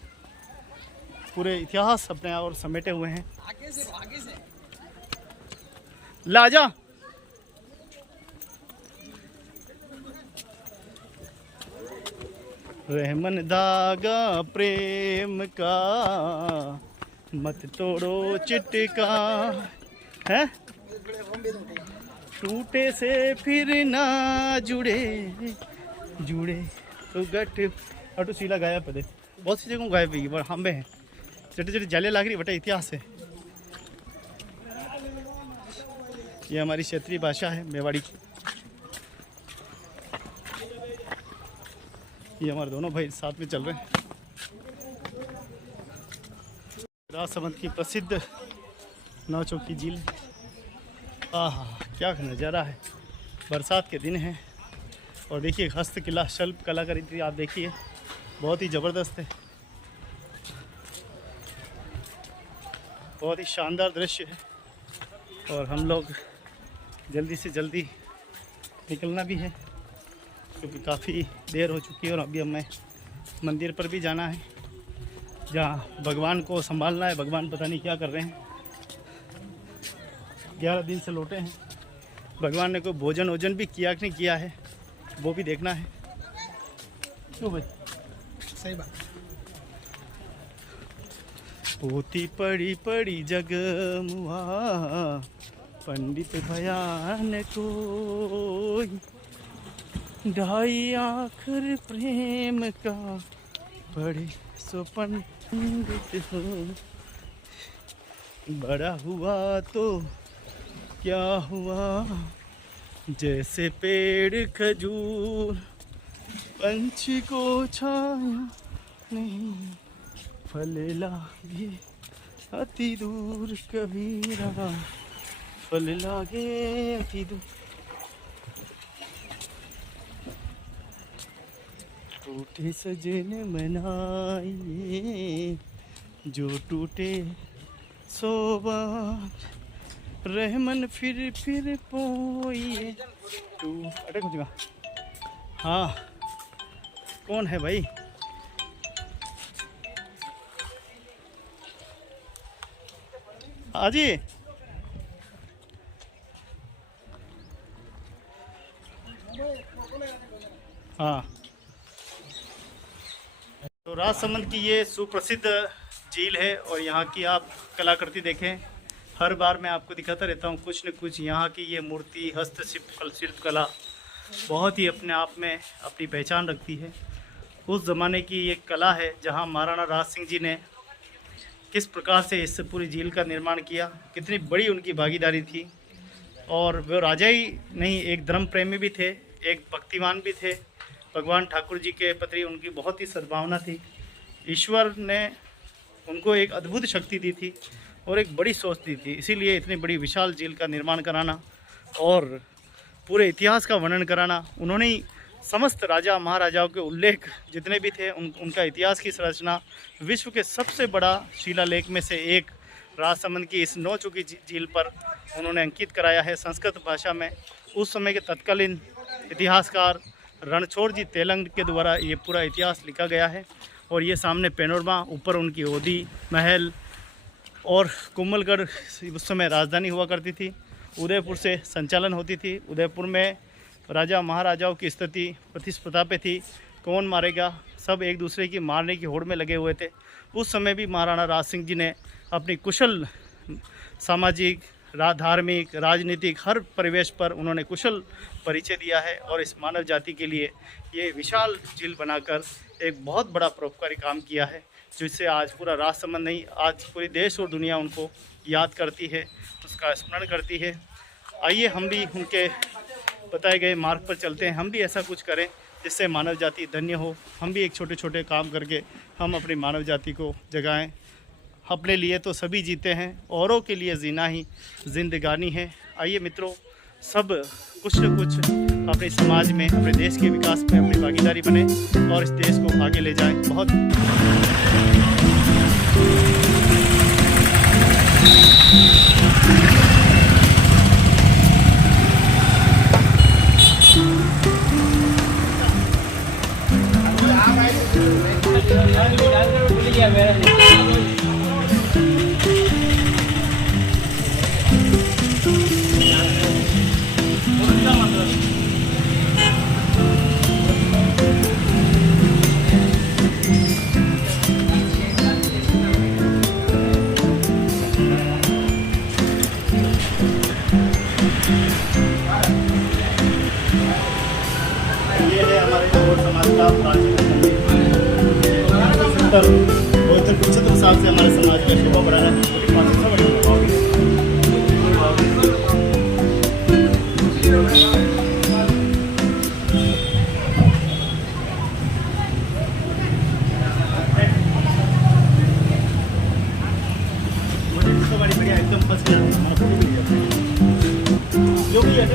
पूरे इतिहास अपने और समेटे हुए हैं। आगे से ला जा। रहमन धागा प्रेम का, मत तोड़ो चिटका है, टूटे से फिर ना जुड़े तो गट अटू सीला गायब पदे। बहुत सी जगहों गायब हुई पर हम हैं छोटे जाले लाग रही बटा इतिहास है। ये हमारी क्षेत्रीय भाषा है मेवाड़ी की। ये हमारे दोनों भाई साथ में चल रहे हैं। राजसमंद की प्रसिद्ध नौ चौकी झील। आहा, क्या नज़ारा है। बरसात के दिन है और देखिए हस्तकला शिल्प कलाकारी आप देखिए, बहुत ही ज़बरदस्त है, बहुत ही शानदार दृश्य है। और हम लोग जल्दी से जल्दी निकलना भी है क्योंकि काफ़ी देर हो चुकी है और अभी हमें मंदिर पर भी जाना है जहाँ भगवान को संभालना है। भगवान पता नहीं क्या कर रहे हैं, 11 दिन से लौटे हैं। भगवान ने कोई भोजन वोजन भी किया कि नहीं किया है वो भी देखना है। क्यों भाई? सही बात। पोती पड़ी पड़ी जग मुआ, पंडित भयान कोई, ढाई आखिर प्रेम का बड़े सो पंडित हो। बड़ा हुआ तो क्या हुआ, जैसे पेड़ खजूर, पंछी को छाया नहीं, फल लागे अति दूर, कबीरा फल लागे अति दूर। टूटे सजन मनाइए, जो टूटे सो बार, रहमन फिर पोइए। तू अटक हो चुका। हाँ, कौन है भाई? आजी हाँ, तो राजसमंद की ये सुप्रसिद्ध झील है और यहाँ की आप कलाकृति देखें। हर बार मैं आपको दिखाता रहता हूँ कुछ न कुछ। यहाँ की ये मूर्ति, शिल्प कला बहुत ही अपने आप में अपनी पहचान रखती है। उस ज़माने की ये कला है जहाँ महाराणा राज सिंह जी ने किस प्रकार से इस पूरी झील का निर्माण किया, कितनी बड़ी उनकी भागीदारी थी। और वो राजा ही नहीं, एक धर्म प्रेमी भी थे, एक भक्तिमान भी थे। भगवान ठाकुर जी के प्रति उनकी बहुत ही सद्भावना थी। ईश्वर ने उनको एक अद्भुत शक्ति दी थी और एक बड़ी सोच दी थी। इसीलिए इतनी बड़ी विशाल झील का निर्माण कराना और पूरे इतिहास का वर्णन कराना, उन्होंने ही समस्त राजा महाराजाओं के उल्लेख जितने भी थे उनका इतिहास की संरचना विश्व के सबसे बड़ा शिलालेख में से एक राजसमंद की इस 9 चुकी झील पर उन्होंने अंकित कराया है संस्कृत भाषा में। उस समय के तत्कालीन इतिहासकार रणछोड़ जी तेलंग के द्वारा ये पूरा इतिहास लिखा गया है। और ये सामने पेनोरमा, ऊपर उनकी ओदी महल और कुंभलगढ़ उस समय राजधानी हुआ करती थी। उदयपुर से संचालन होती थी। उदयपुर में राजा महाराजाओं की स्थिति प्रतिस्पर्धा पे थी, कौन मारेगा, सब एक दूसरे की मारने की होड़ में लगे हुए थे। उस समय भी महाराणा राज सिंह जी ने अपनी कुशल सामाजिक, धार्मिक, राजनीतिक हर परिवेश पर उन्होंने कुशल परिचय दिया है और इस मानव जाति के लिए ये विशाल झील बनाकर एक बहुत बड़ा परोपकारी काम किया है, जिससे आज पूरा राजसमंद नहीं, आज पूरी देश और दुनिया उनको याद करती है, उसका स्मरण करती है। आइए हम भी उनके बताए गए मार्ग पर चलते हैं, हम भी ऐसा कुछ करें जिससे मानव जाति धन्य हो। हम भी एक छोटे छोटे काम करके हम अपनी मानव जाति को जगाएं। अपने लिए तो सभी जीते हैं, औरों के लिए जीना ही जिंदगानी है। आइए मित्रों, सब कुछ न कुछ अपने समाज में, अपने देश के विकास में अपनी भागीदारी बने और इस देश को आगे ले जाएं। बहुत बहुत कुछ हिसाब से हमारे समाज का शोभा बढ़ाना बढ़िया एकदम फर्स्ट जो भी है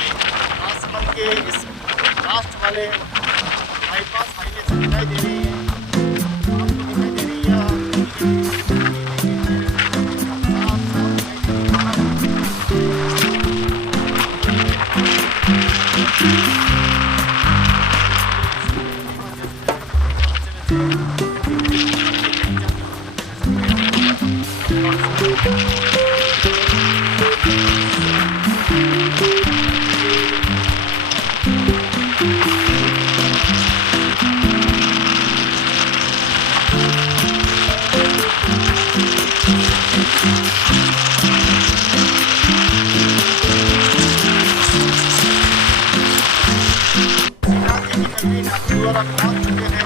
राजसमंद के इस लास्ट वाले बाईपास हाईवे से दिखाई दे रही है। आपको दिखाई दे रही है साफ साफ द्वारा पहुंच चुके हैं।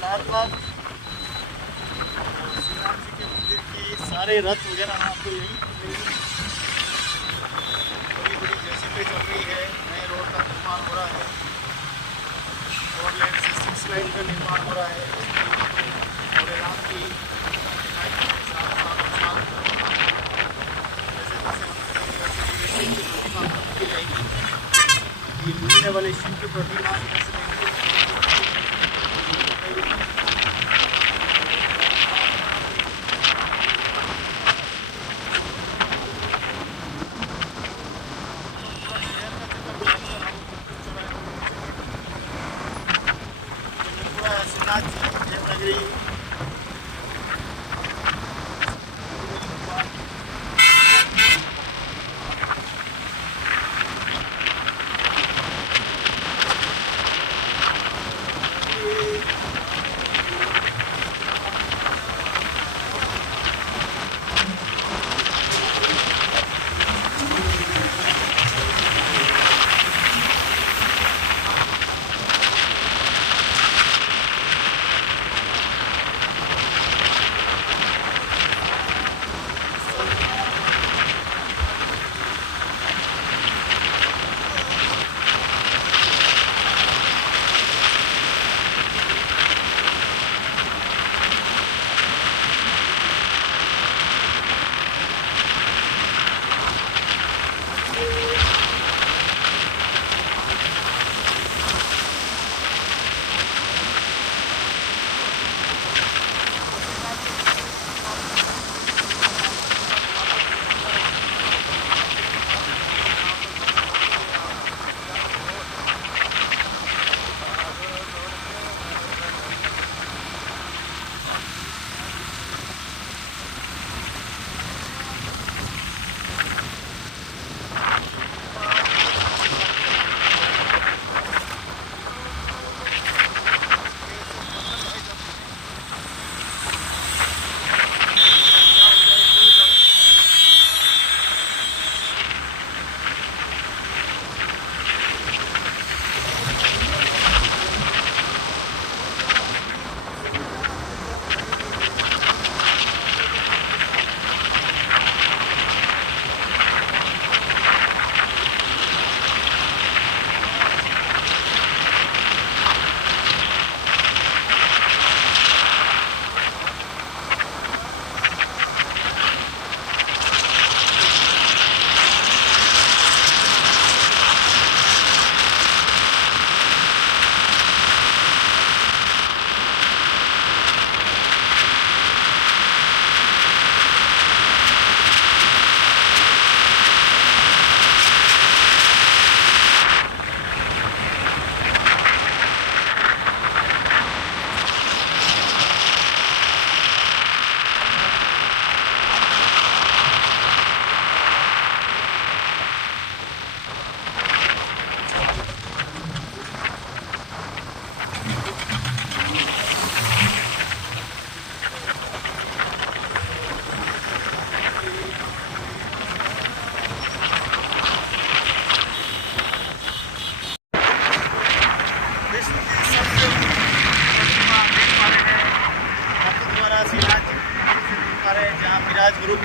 लालबाग श्री राम जी के मंदिर की सारे रथ वगैरह आपको यही मिलेंगे। बड़ी बड़ी जेसीबी चल रही है, नए रोड का निर्माण हो रहा है, 4 लेन से 6 लेन का निर्माण हो रहा है। और राम की घूमने वाले शिव की प्रतिमा देवनगरी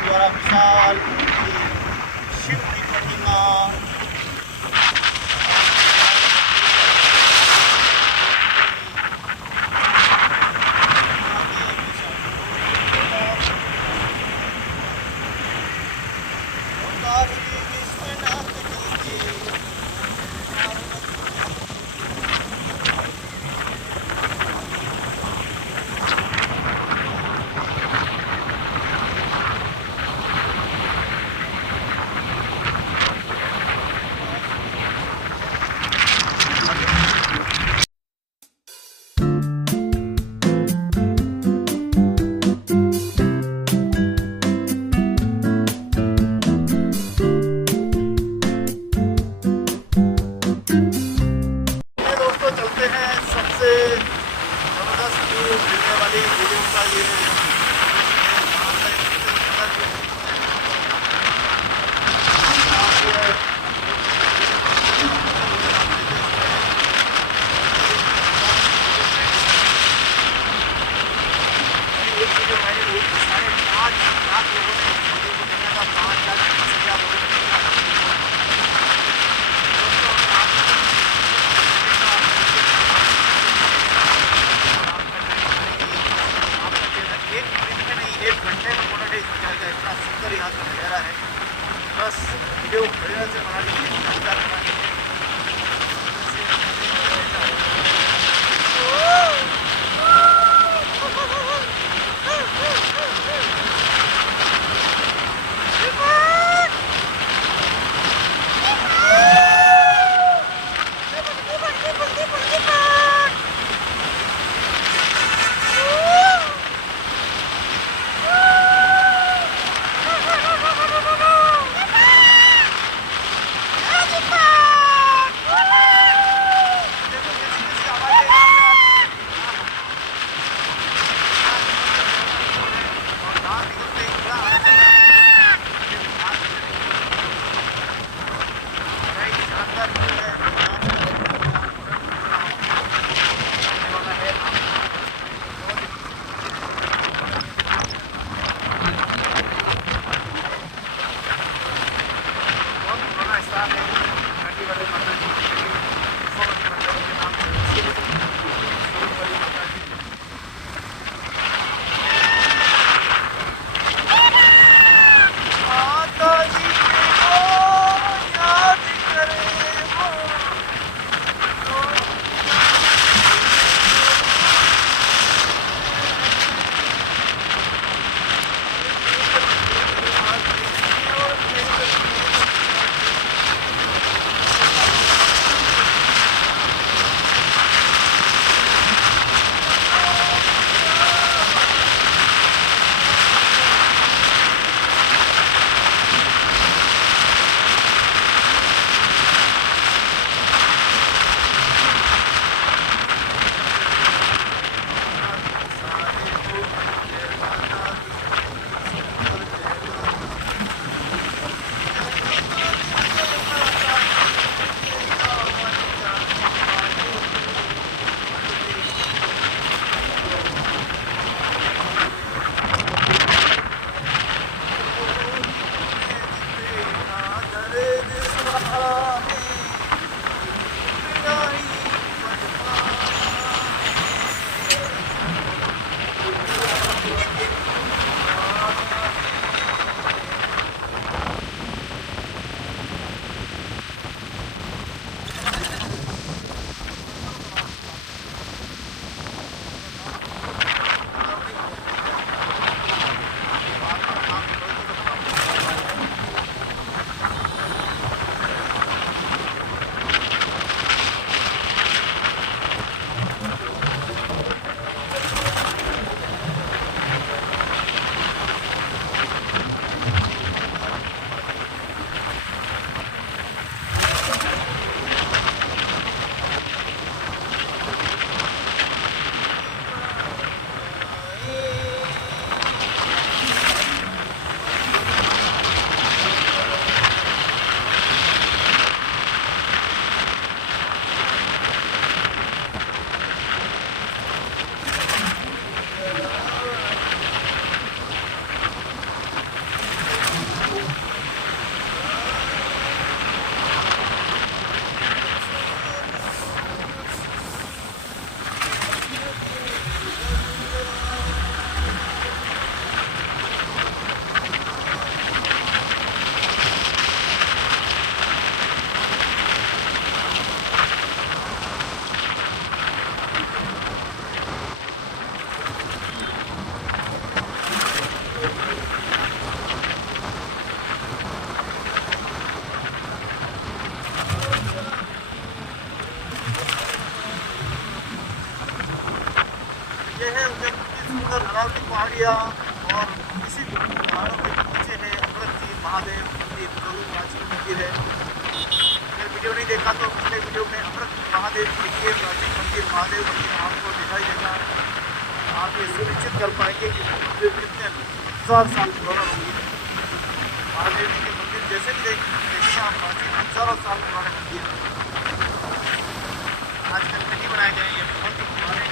द्वारा विशाल शिव की प्रतिमा दोस्तों चलते हैं सबसे जबरदस्त व्यू मिलने वाली वीडियो का ये एक घंटे में मोनेटाइज हो जाएगा। इतना सुंदर यहाँ का नज़ारा है। बस वीडियो बढ़िया से बना लीजिए। एरिया और इसी पहाड़ों के नीचे है अमृत जी महादेव मंदिर, जो भी प्राचीन मंदिर है। अगर वीडियो नहीं देखा तो पिछले वीडियो में अमृत महादेव देखिए, प्राचीन मंदिर महादेव मंदिर आपको दिखाई देगा। आप ये सुनिश्चित कर पाएंगे कि मंदिर कितने हजार साल पुराना मंदिर है। महादेव जी के मंदिर जैसे भी देखिए आप, प्राचीन हजारों साल पुराने मंदिर है। आजकल नहीं बनाए गए, ये बहुत ही पुराने